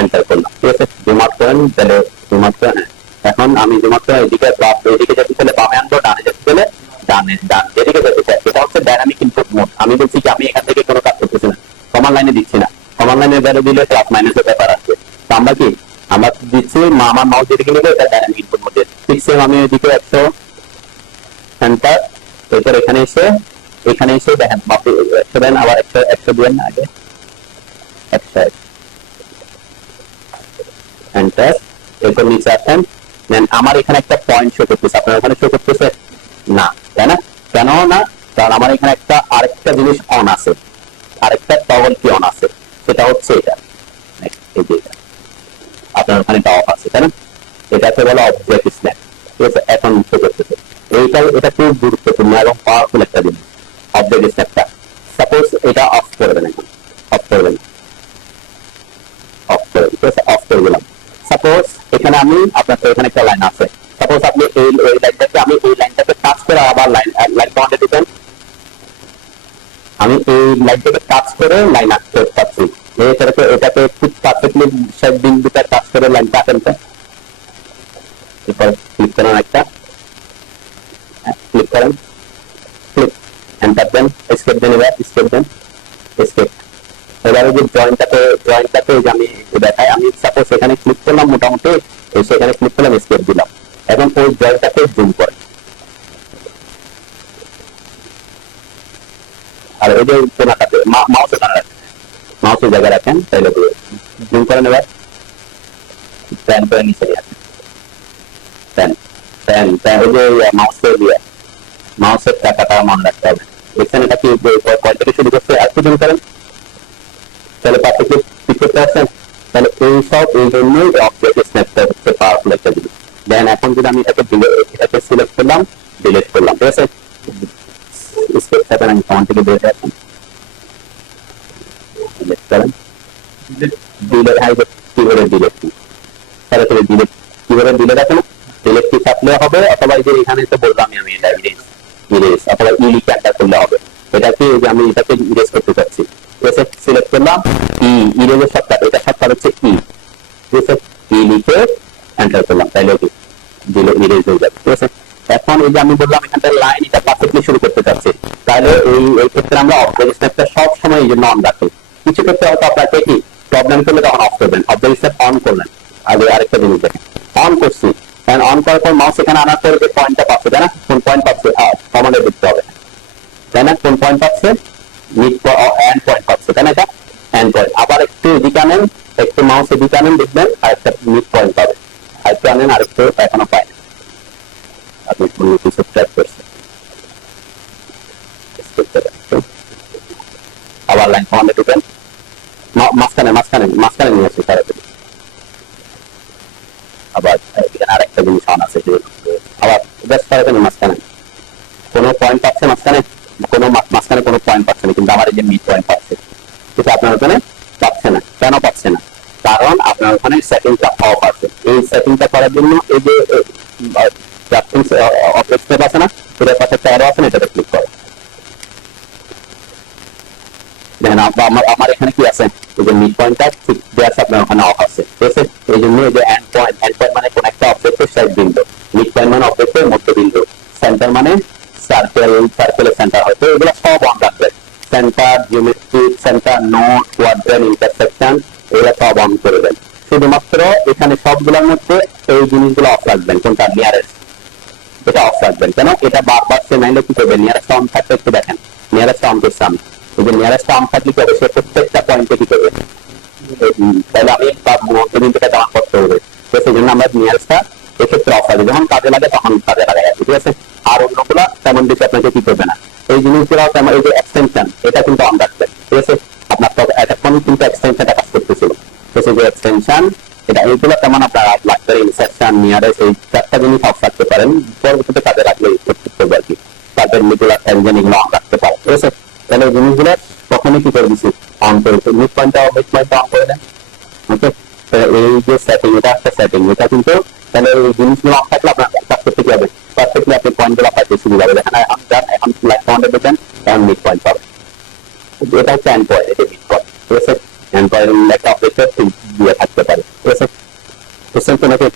এন্টার করলাম, ঠিক আছে? জুম আউট করেন, তাহলে জুম আউট করেন। এখন আমি জুম আউট করে এদিকে এদিকে যেতে চলে বামে আনবো, ডানে যেতে চলে ডানে, ডান যেদিকে যেতে চাই, এটা হচ্ছে ডাইনামিক ইনপুট মোড। আমি বলছি কি আমি এখান থেকে কোনো কাজ করতেছি না, কমান্ড লাইনে দিচ্ছি না, কমান্ড লাইনের ভ্যালু দিলে প্লাস মাইনাসের ব্যাপার আছে, তো আমরা কি আমরা দিচ্ছি আমার মাউস যেদিকে নেবে এটা ডাইনামিক ইনপুট মোড। ঠিক সেম আমি এদিকে 100 সেন্টার, এরপর এখানে এসে দেখেন বাপি 100 দেন, আবার 100 দিবেন না, আগে 100 এন্টার, এরপর নিচে আসেন, দেন আমার এখানে একটা পয়েন্ট শো করতেছে, আপনার ওখানে শো করতেছে না, তাই না? কেন না? কারণ আমার এখানে একটা আরেকটা জিনিস অন আছে, আরেকটা টগল কি অন আছে, সেটা হচ্ছে এটা, এই যে এটা আপনার ওখানে অফ আছে, তাই না? এটাকে বলে অবজেক্ট স্ন্যাপ, ঠিক আছে? এখন শো করতেছে, এটা খুব গুরুত্বপূর্ণ এবং পাওয়ারফুল একটা জিনিস অবজেক্ট স্ন্যাপটা। সাপোজ এটা অফ করবেন, এখন অফ করবেন, অফ করে, ঠিক আছে? অফ করে দিলাম। সাপোজ এখানে আমি আপনার এখানে একটা লাইন আছে, সাপোজ আপনি এই লাইনটাকে আমি এই লাইনটাকে টাচ করে আবার লাইন কমান্ডে দিবেন, আমি এই লাইনটাকে টাচ করে লাইন আঁকতে পারছি, এটাকে খুব পারফেক্টলি বিন্দুটা টাচ করে লাইনটা আঁকেন। এরপর ক্লিক করেন, একটা ক্লিক করেন, ক্লিক এন্টার দেন, এস্কেপ দেন, এবার এস্কেপ দেন, এস্কেপ। এবারে যে জয়েন্টটাতে যে আমি দেখাই, আমি সাপোজ এখানে ক্লিক করলাম, মোটামুটি সেখানে ক্লিক করলাম, এস্কেপ দিলাম, এখন ওই জয়েন্টটাকে জুম করে, আর ওই যে কোনাটাতে মাউসের কানা রাখেন, মাউসের জায়গায় রাখেন, তাইলে জুম করেন, এবার প্যান করে নিচে নিয়ে আসেন, প্যান ওই যে মাউসের টাকাটা মনে রাখতে হবে, এখানে এটা কি পয়েন্ট থেকে শুরু করছে, আর জুম করেন, তাহলে পার্থক্য ঠিক করতে পারছেন? তাহলে এই সব এই জন্যই অবজেক্ট স্ন্যাপটা হচ্ছে পাওয়ারফুল একটা জিনিস। দেন এখন যদি আমি এটাকে সিলেক্ট করলাম, ডিলিট করলাম, ঠিক আছে? স্কেপ থাকেন, আমি কমান্ড থেকে বের আসেন, ডিলিট করেন, ডিলিট, হাই কিভাবে ডিলিট, তাহলে ডিলিট কিভাবে ডিলিট আছে না, আমি এটা ইরেজ অথবা ই লিখে এন্টার করলে হবে। এটা কি যে আমি এটাকে ইরেজ করতে চাচ্ছি, ঠিক আছে, সিলেক্ট করলাম ইরেজের শর্টকাট, এটা শর্টকাট হচ্ছে ঠিক আছে, লিখে এন্টার করলাম, তাইলে কি দিলে ইরেজ হয়ে যাবে, ঠিক আছে। এখন এই যে আমি বললাম এখানটা লাইন এটা পারফেক্টলি শুরু করতে চাচ্ছি, তাহলে এই ক্ষেত্রে আমরা অবজেক্ট স্ন্যাপটা সব সময় এই জন্য অন রাখি। কিছু ক্ষেত্রে হয়তো আপনাকে কি প্রবলেম করলে তখন অফ করবেন, অবজেক্ট স্ন্যাপ অন করলেন। আগে আরেকটা জিনিস দেখেন, অন করছি, অন করার পর মাউস এখানে আনার পরে যে পয়েন্টটা পাচ্ছে, তাই না, কোন পয়েন্ট পাচ্ছে কমান্ডে দেখতে হবে, তাই না, কোন পয়েন্ট পাচ্ছে, মিড এন্ড পয়েন্ট পাচ্ছে, তাই না, এটা এন্ড পয়েন্ট। আবার একটু এদিকে আনেন, একটু মাউস এদিকে আনেন, দেখবেন আরেকটা মিড পয়েন্ট পাবে, আরেকটু আনেন, আরেকটু এখনো পায়, আপনি কোনো কিছু ট্র্যাক করছেন। আবার লাইন কমান্ডে ঢুকেন, মাঝখানে মাঝখানে মাঝখানে নিয়ে আসি তাড়াতাড়ি। আবার এখানে আরেকটা জিনিস অন আছে, আবার জাস্ট তাড়াতাড়ি মাঝখানে কোনো পয়েন্ট পাচ্ছে, মাঝখানে কোনো পয়েন্ট পাচ্ছে না, কিন্তু আমার এই যে মিড পয়েন্ট পাচ্ছে, কিন্তু আপনার ওখানে পাচ্ছে না। কেন পাচ্ছে না? কারণ আপনার ওখানে সেটিংটা অফ আছে। এই সেটিংটা করার জন্য এই যে অপশন আছে না, এটার পাশে একটা অ্যারো আছে না, এটাতে ক্লিক করো। দেখেন আমার এখানে কি আছে, এই যে মিড পয়েন্টটা ঠিক দেওয়া আছে, আপনার ওখানে অফ আছে, ঠিক আছে। এই জন্য এই যে এন্ড পয়েন্ট মানে কোন একটা অবজেক্টের শেষ বিন্দু, মিড পয়েন্ট মানে অবজেক্টের মধ্য বিন্দু, সেন্টার মানে সার্কেলের সেন্টার, হয়তো এগুলো সব অন রাখবেন। Centre, geometric centre, node, quadrant, intersection, এগুলো সব অন করবেন। শুধুমাত্র এখানে সবগুলোর মধ্যে এই জিনিসগুলো অফ রাখবেন, কোনটা নিয়ারেস্ট, এটা অফ রাখবেন। কেন? এটা বারবার সে নাইলে কি করবেন, নিয়ারেস্ট অন থাকলে একটু দেখেন, নিয়ারেস্ট অন করছে আমি, এই যে নিয়ারেস্ট অন থাকলে কি হবে, সে প্রত্যেকটা পয়েন্টে কি করবে, তাহলে আমি মধ্যবিন্দুটা জমা করতে হবে, তো সেই জন্য আমরা নিয়ারেস্টটা এক্ষেত্রে অফ রাখি, যখন কাজে লাগে তখন কাজে লাগাই, ঠিক আছে। আর অন্যগুলো তেমন বেশি আপনাকে কি করবে না। এই জিনিসগুলো তেমন, এই যে এক্সটেনশন, এটা কিন্তু অন রাখবেন, ঠিক আছে। আপনার তো এতক্ষণ কিন্তু এক্সটেনশনটা কাজ করতেছিল, তো সেই যে এক্সটেনশন, এটা এইগুলো তেমন আপনার লাগবে, ইনসার্শন, নিয়ারেস্ট, এই চারটা জিনিস অফ রাখতে পারেন, পরবর্তীতে কাজে লাগলে করতে হবে আর কি। তাদের মিডুলার ট্যানজেন্ট এগুলো অন রাখতে পারেন, ঠিক আছে। তাহলে এই জিনিসগুলো কখনই কি করে দিচ্ছি, অন করে মিড পয়েন্টটা অন করে দেন, ওকে। এই যে সেটিং, এটা একটা সেটিং, এটা কিন্তু তাহলে এই জিনিসগুলো অন থাকলে আপনার কাজ করতে কি হবে, পারফেক্টলি আপনি পয়েন্টগুলো পাইতে সুবিধা হবে। দেখেন এখন লাইক কমান্ডে দিবেন, এখন মিড পয়েন্ট পাবে, এটা হচ্ছে এন্ড পয়েন্ট, এটা মিড পয়েন্ট, ঠিক আছে। এন্ড পয়েন্ট একটা অবজেক্টের দিয়ে থাকতে পারে, ঠিক আছে। বুঝছেন তো নাকি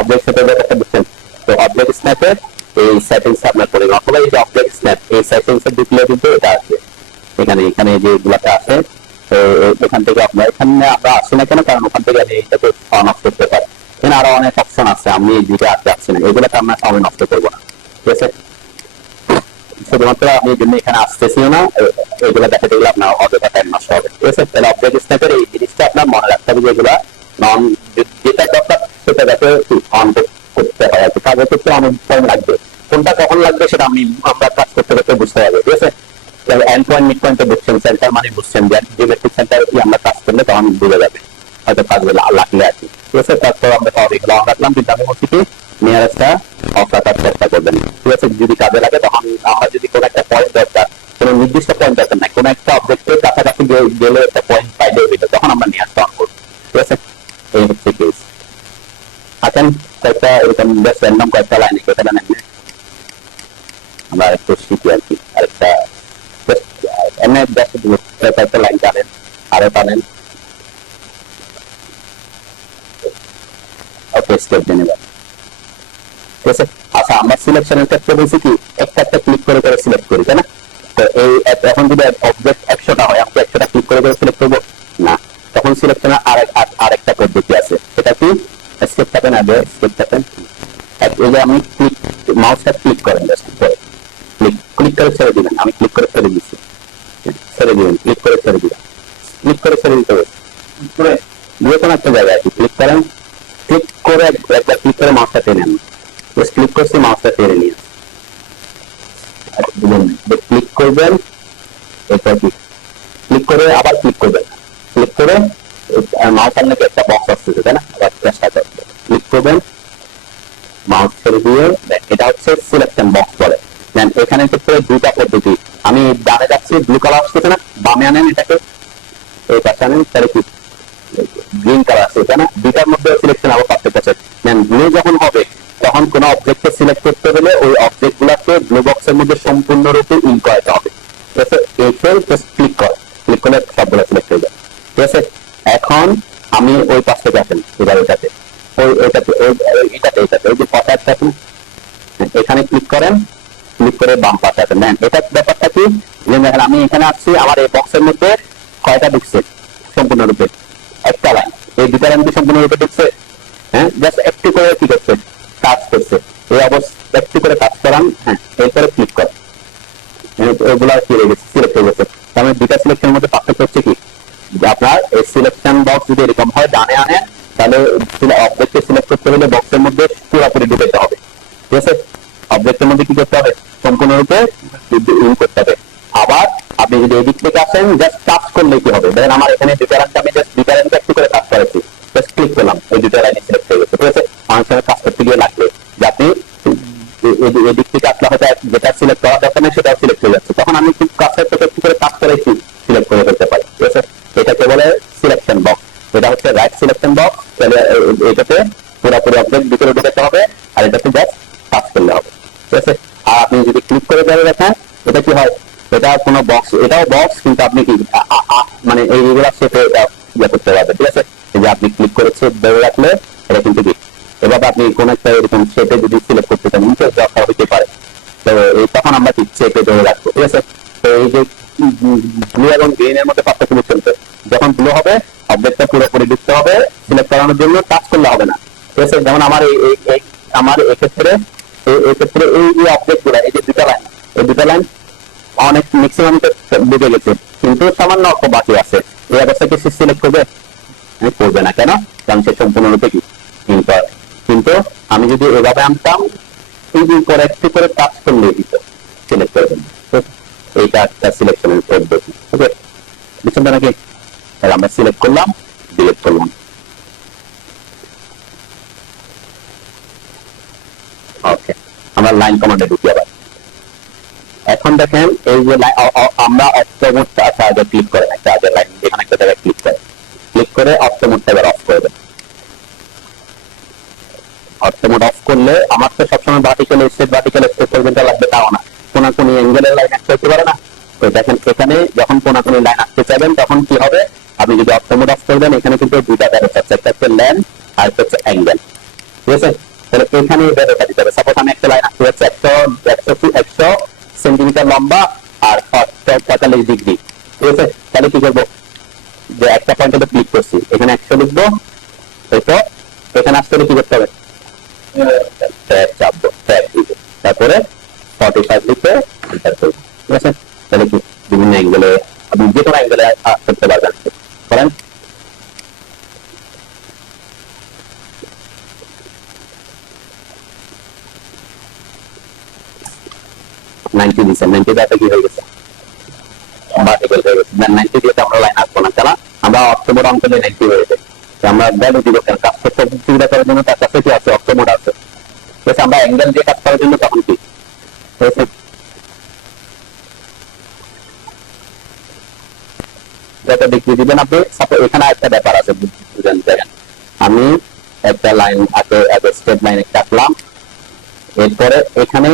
অবজেক্ট স্ন্যাপের ব্যাপারটা বুঝছেন? তো অবজেক্ট স্ন্যাপের এই সেটিংস আপনার করে অথবা এই যে অবজেক্ট স্ন্যাপ, এই সেটিংস এর দিকলে কিন্তু এটা আছে, এখানে যে গুলাটা আছে, তো ওখান থেকে আপনার এখানে আমরা আসি না কেন, কারণ ওখান থেকে আমি এইটাকে অন অফ করতে পারি। এখানে আরো অনেক অপশন আছে, আমি এই দুইটা আর যাচ্ছি না, এগুলোকে আমরা সময় নষ্ট করবো না, ঠিক আছে। শুধুমাত্র আমি এই জন্য এখানে আসতেছিও না, এগুলো দেখাতে গেলে আপনার অযথা টাইম নষ্ট হবে, ঠিক আছে। তাহলে অবজেক্ট স্ন্যাপের এই জিনিসটা আপনার মনে রাখতে হবে, যেগুলা নন, যেটা দরকার সেটা যাতে অন করতে হয় আর কি, কাজের ক্ষেত্রে অনেক টাইম লাগবে, কোনটা কখন লাগবে সেটা আমরা কাজ করতে করতে বুঝতে হবে, ঠিক আছে। এন্ড পয়েন্ট, মিড পয়েন্ট বুঝছেন, সেন্টার মানে বুঝছেন, জিওমেট্রিক সেন্টার কি আমরা কাজ করলে তখন বুঝে যাবে, হয়তো কাজগুলো লাগলে আর কি, ঠিক আছে। তারপর আমরা সব এগুলো অন রাখলাম, কিন্তু আমি বলছি কি নিয়ারেস্টটা অফ রাখার চেষ্টা করবেন, ঠিক আছে। যদি কাজে লাগে তখন আমরা যদি কোনো একটা পয়েন্ট দরকার, কোনো নির্দিষ্ট পয়েন্ট দরকার নাই, কোনো একটা অবজেক্টের কাছাকাছি গেলে একটা পয়েন্ট পাইলে তখন আমরা নিয়ারেস্ট অন করবো, ঠিক আছে। এই হচ্ছে কেস। আছেন কয়েকটা এরকম বেশ র্যান্ডম কয়েকটা লাইন কথা নেন, আমরা একটু শিখি আর কি, আরেকটা এমনি কয়েকটা লাইন টানেন, আরো টানেন, ওকে, স্টেপ দেন এবার, ঠিক আছে। আচ্ছা, আমরা সিলেকশনের ক্ষেত্রে বলছি কি একটা একটা ক্লিক করে করে সিলেক্ট করি, তাই না। তো এই এখন যদি অবজেক্ট 100টা হয়, আমরা 100টা ক্লিক করে করে সিলেক্ট করবো না, তখন সিলেকশনের আরেকটা পদ্ধতি আছে, সেটা কি স্কেপ থাকেন, আগে স্কেপ থাকেন, এই যে আমি মাউসটা ক্লিক করেন, ক্লিক করে ছেড়ে দিবেন, আমি ক্লিক করে ছেড়ে দিচ্ছি, ছেড়ে দিবেন, ক্লিক করে ছেড়ে দিবেন, ক্লিক করে ছেড়ে দিতে হবে, যে কোনো একটা জায়গায় ক্লিক করেন, ক্লিক করে একবার ক্লিক করে মাউসটা টেনে নেন, ক্লিক করছি মাউসটা টেনে নিয়ে ক্লিক করবেন, এরপর ক্লিক করে আবার ক্লিক করবেন, ক্লিক করে মাউস আপনাকে একটা বক্স আসতেছে, তাই না, আবার চেষ্টা করবেন, ক্লিক করবেন, মাউস ছেড়ে দিয়ে, এটা হচ্ছে সিলেকশন বক্স বলে। দেন এখানে ক্ষেত্রে দুইটা পদ্ধতি, আমি ডানে যাচ্ছি, ব্লু কালার আসতেছে না, বামে আনেন এটাকে, এই পাশে আনেন, তাহলে কি গ্রিন কালার আসছে, তাই না, দুইটার মধ্যে সিলেকশন আবার পার্থক্য আছে। দেন ব্লু যখন হবে তখন কোন অবজেক্টকে সিলেক্ট করতে হলে ওই অবজেক্ট সবগুলাকে ব্লু বক্সের মধ্যে সম্পূর্ণরূপে ইন করাতে হবে। ঠিক আছে, এসে জাস্ট ক্লিক করলে সবগুলো সিলেক্ট হয়ে যায়। ঠিক আছে, এখন আমি ওই পাশ থেকে আসেন, এবার এটাতে ওই যে কথা একটা আছে এখানে ক্লিক করেন, ক্লিক করে বাম পাশে আসেন। নেন, এটা ব্যাপারটা কি, আমি এখানে আসছি, আমার এই বক্সের মধ্যে কয়টা ঢুকছে সম্পূর্ণরূপে, একটা লাইন, এই দুটা লাইন কি সম্পূর্ণরূপে ঢুকছে? হ্যাঁ, জাস্ট একটু করে কি করছে, কাজ করছে। এই অবস্থা একটু করে কাজ করান, হ্যাঁ, এরপরে ক্লিক করেন, ওগুলা কি হয়ে গেছে, সিলেক্ট হয়ে গেছে। তার মানে দুটা সিলেকশনের মধ্যে পার্থক্য হচ্ছে কি, যে আপনার এই সিলেকশন বক্স যদি এরকম হয় ডানে আনেন, তাহলে অবজেক্টকে সিলেক্ট করতে হলে বক্সের মধ্যে পুরোপুরি ঢুকাতে হবে। ঠিক আছে, অবজেক্টের মধ্যে কি করতে হবে, সম্পূর্ণরূপে ইন করতে হবে। আবার আপনি যদি এদিক থেকে আসেন, জাস্ট টাচ করলে কি হবে, দেখেন আমার এখানে দুটা লাইনকে আমি জাস্ট দুটা লাইনকে একটু করে টাচ করেছি, জাস্ট ক্লিক করলাম, এই দুটা লাইনে সিলেক্ট হয়ে গেছে। ঠিক আছে, আমার সঙ্গে কাজ করতে গিয়ে লাগবে যে আপনি এদিক থেকে আসলে হয়তো যেটা সিলেক্ট করা দরকার নেই সেটাও সিলেক্ট হয়ে যাচ্ছে, তখন আমি খুব কাছের থেকে একটু করে কাজ করেছি, সিলেক্ট করে ফেলতে পারি। ঠিক আছে, এটাকে বলে সিলেকশন বক্স। এটা হচ্ছে রাইট সিলেকশন বক্স। তাহলে এটাতে পুরোপুরি অবজেক্ট ভিতরে ঢুকাতে হবে, আর এটাতে জাস্ট টাচ করলে হবে। ঠিক আছে, আর আপনি যদি ক্লিক করে ধরে রাখেন, এটা কি হয়, এটা কোনো বক্স, এটাও বক্স, কিন্তু আপনি কি মানে এইগুলা শেপে ইয়ে করতে পারবেন। ঠিক আছে, এই যে আপনি ক্লিক করে শেপ ধরে রাখলে এটা কিন্তু কি, এভাবে আপনি কোন একটা এরকম শেপে যদি সিলেক্ট করতে চান, নিচে দরকার হতে পারে, তো তখন আমরা কি শেপে ধরে রাখবো। ঠিক আছে, তো এই যে ব্লু এবং গ্রিন এর মধ্যে পার্থক্য চলছে, যখন ব্লু হবে অবজেক্টটা পুরোপুরি ঢুকতে হবে, সিলেক্ট করানোর জন্য টাচ করলে হবে না। ঠিক আছে, যেমন আমার আমার এক্ষেত্রে এই যে অবজেক্ট গুলা, এই যে দুটা লাইন, এই দুটা লাইন অনেক ম্যাক্সিমাম ঢুকে গেছে, কিন্তু সামান্য অল্প বাকি আছে। এই অবস্থাকে সে সিলেক্ট করবে না, কেন? কারণ সে সম্পূর্ণরূপে কি, কিন্তু আমি যদি এভাবে আনতাম, এই যে করে একটু করে টাচ করলে দিত, সিলেক্ট করে দেবেন। এইটা একটা সিলেকশনের পদ্ধতি। ওকে, বুঝছেন তো নাকি? তাহলে আমরা সিলেক্ট করলাম, ডিলিট করলাম। ওকে, আমরা লাইন কমান্ডে ঢুকি আবার। এখন দেখেন এই যে আমরা অক্টোমোডটা আগে ক্লিক করেন, একটা আগে লাইন এখানে একটা জায়গায় ক্লিক করে অক্টোমোডটা এবার অফ করে দেন। অক্টোমোড অফ করলে আমার তো সবসময় ভার্টিক্যাল স্টেপ পর্যন্ত লাগবে তাও না, কোনাকুনি অ্যাঙ্গেলের লাইন আসতে হতে পারে না। তো দেখেন এখানে যখন কোনাকুনি লাইন আসতে চাইবেন তখন কি হবে, আপনি যদি অক্টোমোড অফ করবেন, এখানে কিন্তু দুইটা ব্যারো আছে, একটা হচ্ছে লেন আর একটা হচ্ছে অ্যাঙ্গেল। ঠিক আছে, তাহলে এখানে ব্যারোটা দিতে হবে। সাপোজ আমি একটা লাইন আসতে যাচ্ছে 100 সেন্টিমিটার লম্বা আর 45 ডিগ্রি। ঠিক আছে, তাহলে কি করবো, যে একটা পয়েন্টে ক্লিক করছি, এখানে 100 লিখবো, এরপর এখানে আসতে কি করতে হবে, চাপবো, তারপরে 45 লিখে এন্টার করবো। ঠিক আছে, তাহলে কি বিভিন্ন অ্যাঙ্গেলে আপনি যে কোনো অ্যাঙ্গেলে করতে পারবেন। করেন, কি হয়ে গেছে, ভার্টিক্যাল হয়ে গেছে। 90 দিয়ে আমরা লাইন আসবো না, কেন? আমরা অক্টোমোড অন করলে 90 হয়ে যায়। আমরা ভ্যালু দিব কেন, কাজ করতে সুবিধা করার জন্য তার কাছে কি আছে, অক্টোমোড আছে। আমরা অ্যাঙ্গেল দিয়ে কাজ করার জন্য তখন কি যত ডিগ্রি দিবেন আপনি। এখানে একটা ব্যাপার আছে, বুঝেন, দেখেন আমি একটা লাইন আগে স্ট্রেট লাইনে কাটলাম, এরপরে এখানে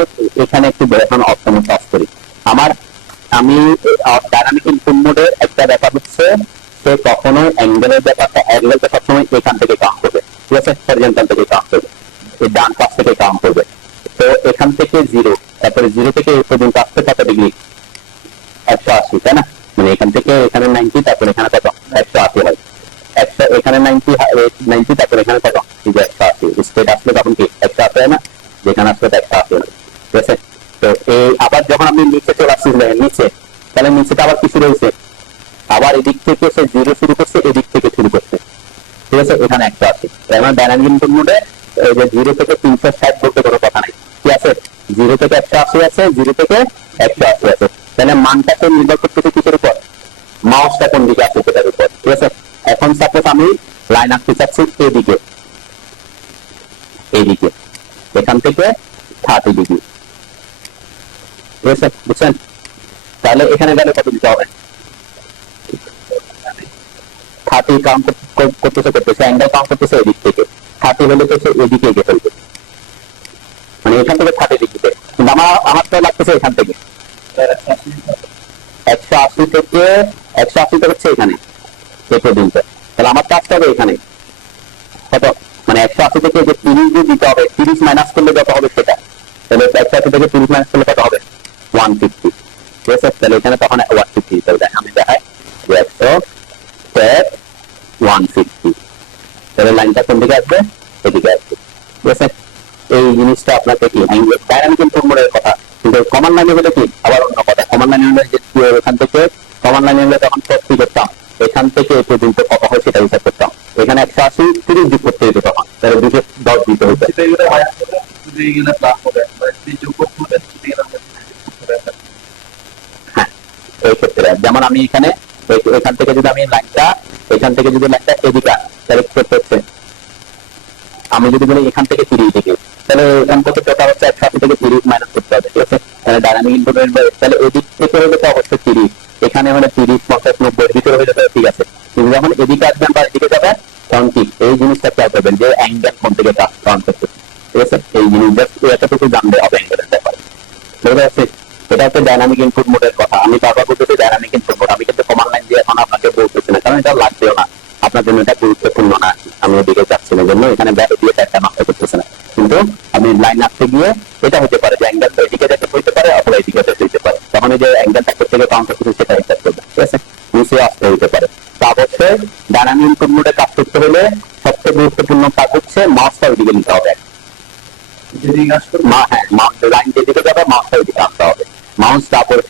একটু এখন অক্টোমোড অফ করি। আমি ডাইনামিক ইনপুট মোডে একটা ব্যাপার হচ্ছে, সে কখনো অ্যাঙ্গেলের ব্যাপারটা সবসময় এখান থেকে কাউন্ট করবে। ঠিক আছে, হরিজন্টাল থেকে কাউন্ট করবে, এই ডান পাশ থেকে কাউন্ট করবে। তো এখান থেকে 0, তারপরে 0 থেকে এই পর্যন্ত আসতে কত ডিগ্রি, 180, তাই না? মানে এখান থেকে এখানে 90, তারপরে এখানে কত, 180 হয়। 100 এখানে 90, তারপরে এখানে কত, 180। স্ট্রেট আসলে তখন কি 180 হয় না, যেখানে আসলে 180 হয়। ঠিক আছে, তো এই আবার যখন আপনি নিচে চলে আসছেন নিচে, তাহলে নিচেটা আবার কিছু রয়েছে, আবার এদিক থেকে সে 0 শুরু করছে, এদিক থেকে শুরু করছে। ঠিক আছে, এখানে 180। আমার ডাইনামিক ইনপুট মোডে এই যে 0 থেকে 360 বলতে কোনো কথা নাই, কি আছে, 0 থেকে 180 আছে, 0 থেকে 180 আছে। তাহলে মানটাকে নির্ভর করতেছে কিসের উপর, মাউসটা কোন দিকে আছে সেটার উপর। ঠিক আছে, এখন সাপোজ আমি লাইন আঁকতে চাচ্ছি এইদিকে, এখান থেকে 30 ডিগ্রি। ঠিক আছে, বুঝছেন? তাহলে এখানে গেলে কত দিতে হবে, 30 কাউন্ট করতেছে অ্যাঙ্গেল কাউন্ট করতেছে এদিক থেকে, 30 হলে তো এদিকে এগিয়ে ফেলবে, মানে এখান থেকে 30 ডিগ্রিতে। কিন্তু আমার তো লাগতেছে এখান থেকে 180 থেকে 180 থেকে হচ্ছে এখানে এই পর্যন্ত। তাহলে আমার কাজটা হবে এখানে কত, মানে 180 থেকে যে 30 যে দিতে হবে, 30 মাইনাস করলে যত হবে সেটা, তাহলে 180 থেকে 30 মাইনাস করলে কত হবে 150। ঠিক আছে, তাহলে এখানে তখন 150, তাহলে আমি দেখাই যে 150, তাহলে লাইনটা কোন দিকে আসবে, এদিকে আসবে। ঠিক আছে, এই জিনিসটা আপনাকে কি ডাইনামিক ইনপুট মোডের কথা, কিন্তু কমান্ড লাইনে হলে কি আবার অন্য কথা। কমান্ড লাইনে হলে এখান থেকে কমান্ড লাইনে হলে তখন কি করতাম, এখান থেকে এ পর্যন্ত কত হয় সেটা হিসাব করতাম। এখানে 180 30 যোগ করতে হতো তখন, তাহলে 210 দিতে হতো। হ্যাঁ, এই ক্ষেত্রে যেমন আমি এখানে এখান থেকে যদি আমি লাইনটা এখান থেকে যদি লাইনটা এদিকে তাহলে কি করতে হচ্ছে, আমি যদি বলি এখান থেকে 30 দিকে, তাহলে এখান থেকে টোটাল হচ্ছে 180 থেকে 30 মাইনাস করতে হবে। ঠিক আছে, তাহলে ডাইনামিক ইনপুটের তাহলে এদিক থেকে হলে তো অবশ্যই 30, এখানে হলে 30 50 90 এর ভিতরে হয়ে যাবে। ঠিক আছে, কিন্তু যখন এদিকে আসবেন বা এদিকে যাবেন তখন কি এই জিনিসটা খেয়াল করবেন যে অ্যাঙ্গেল কোন থেকে কাউন্ট করতে। ঠিক আছে, এই জিনিস এতটুকু জানলে হবে অ্যাঙ্গেলের ব্যাপারে। বুঝতে পারছি, এটা হচ্ছে ডাইনামিক ইনপুট মোডের কথা। আমি বারবার বলতেছি ডাইনামিক ইনপুট মোড, আমি কিন্তু কমান্ড লাইন দিয়ে এখন আপনাকে বলতেছি না, কারণ এটা লাগবেও না, আপনার জন্য এটা গুরুত্বপূর্ণ না। আমি ওদিকে যাচ্ছি না জন্য এখানে ব্যাপার দিয়ে একটা নষ্ট করতেছে না, কিন্তু আমি লাইন আসতে গিয়ে এটা হতে পারে যে অ্যাঙ্গেলটা এদিকে যেতে হইতে পারে অথবা এদিকে যেতে হইতে পারে, তখন এই যে অ্যাঙ্গেলটা থেকে কাউন্ট করতে সেটা হিসাব করবে। ঠিক আছে, নিচে আসতে হইতে পারে। তো অবশ্যই ডাইনামিক ইনপুট মোডে কাজ করতে হলে সবচেয়ে গুরুত্বপূর্ণ কাজ হচ্ছে মাউসটা ওইদিকে নিতে হবে। হ্যাঁ, লাইন যেদিকে যাবে মাউসটা ওইদিকে আনতে হবে। মাউস তারপরে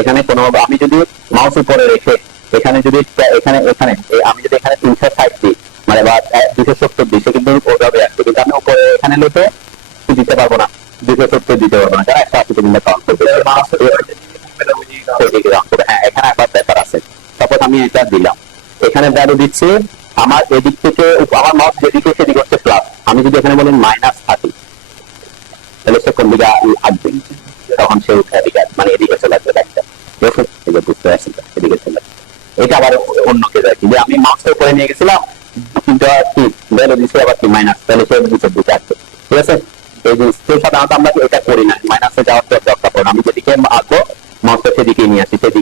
এখানে কোনো আমি যদি মাউস উপরে রেখে এখানে যদি এখানে এখানে আমি যদি এখানে 360 দিই মানে বা 270 দিই, সে কিন্তু ওভাবে আসবে, কিন্তু আমি উপরে এখানে লেখে দিতে পারবো না, 270 দিতে পারবো না, কারণ 180 পর্যন্ত কাউন্ট করবে। হ্যাঁ, এখানে একবার ব্যাপার আছে। তারপর আমি এটা দিলাম, এখানে ভ্যালু দিচ্ছি আমার এদিক থেকে, আমার মাউস যেদিকে সেদিকে হচ্ছে প্লাস। আমি যদি এখানে বলেন -30 তাহলে সে কোন দিকে আসবে, তখন সে এদিকে মানে এদিকে চলে আসবে লাইনটা। বুঝতে পারছি, এদিকে চলে আসবে। এটা আবার অন্য কে যায়, কিন্তু আমি মাউসটা করে নিয়ে গেছিলাম কিন্তু কি ভ্যালু দিচ্ছি আবার কি মাইনাস, তাহলে সে নিচের দিকে আসবে। ঠিক আছে, এই জিনিস সাধারণত আমরা এটা করি না, মাইনাসে যাওয়ার দরকার পড়ে, আমি যেদিকে আসবো মাউসটা সেদিকে নিয়ে আসি, সেদিকে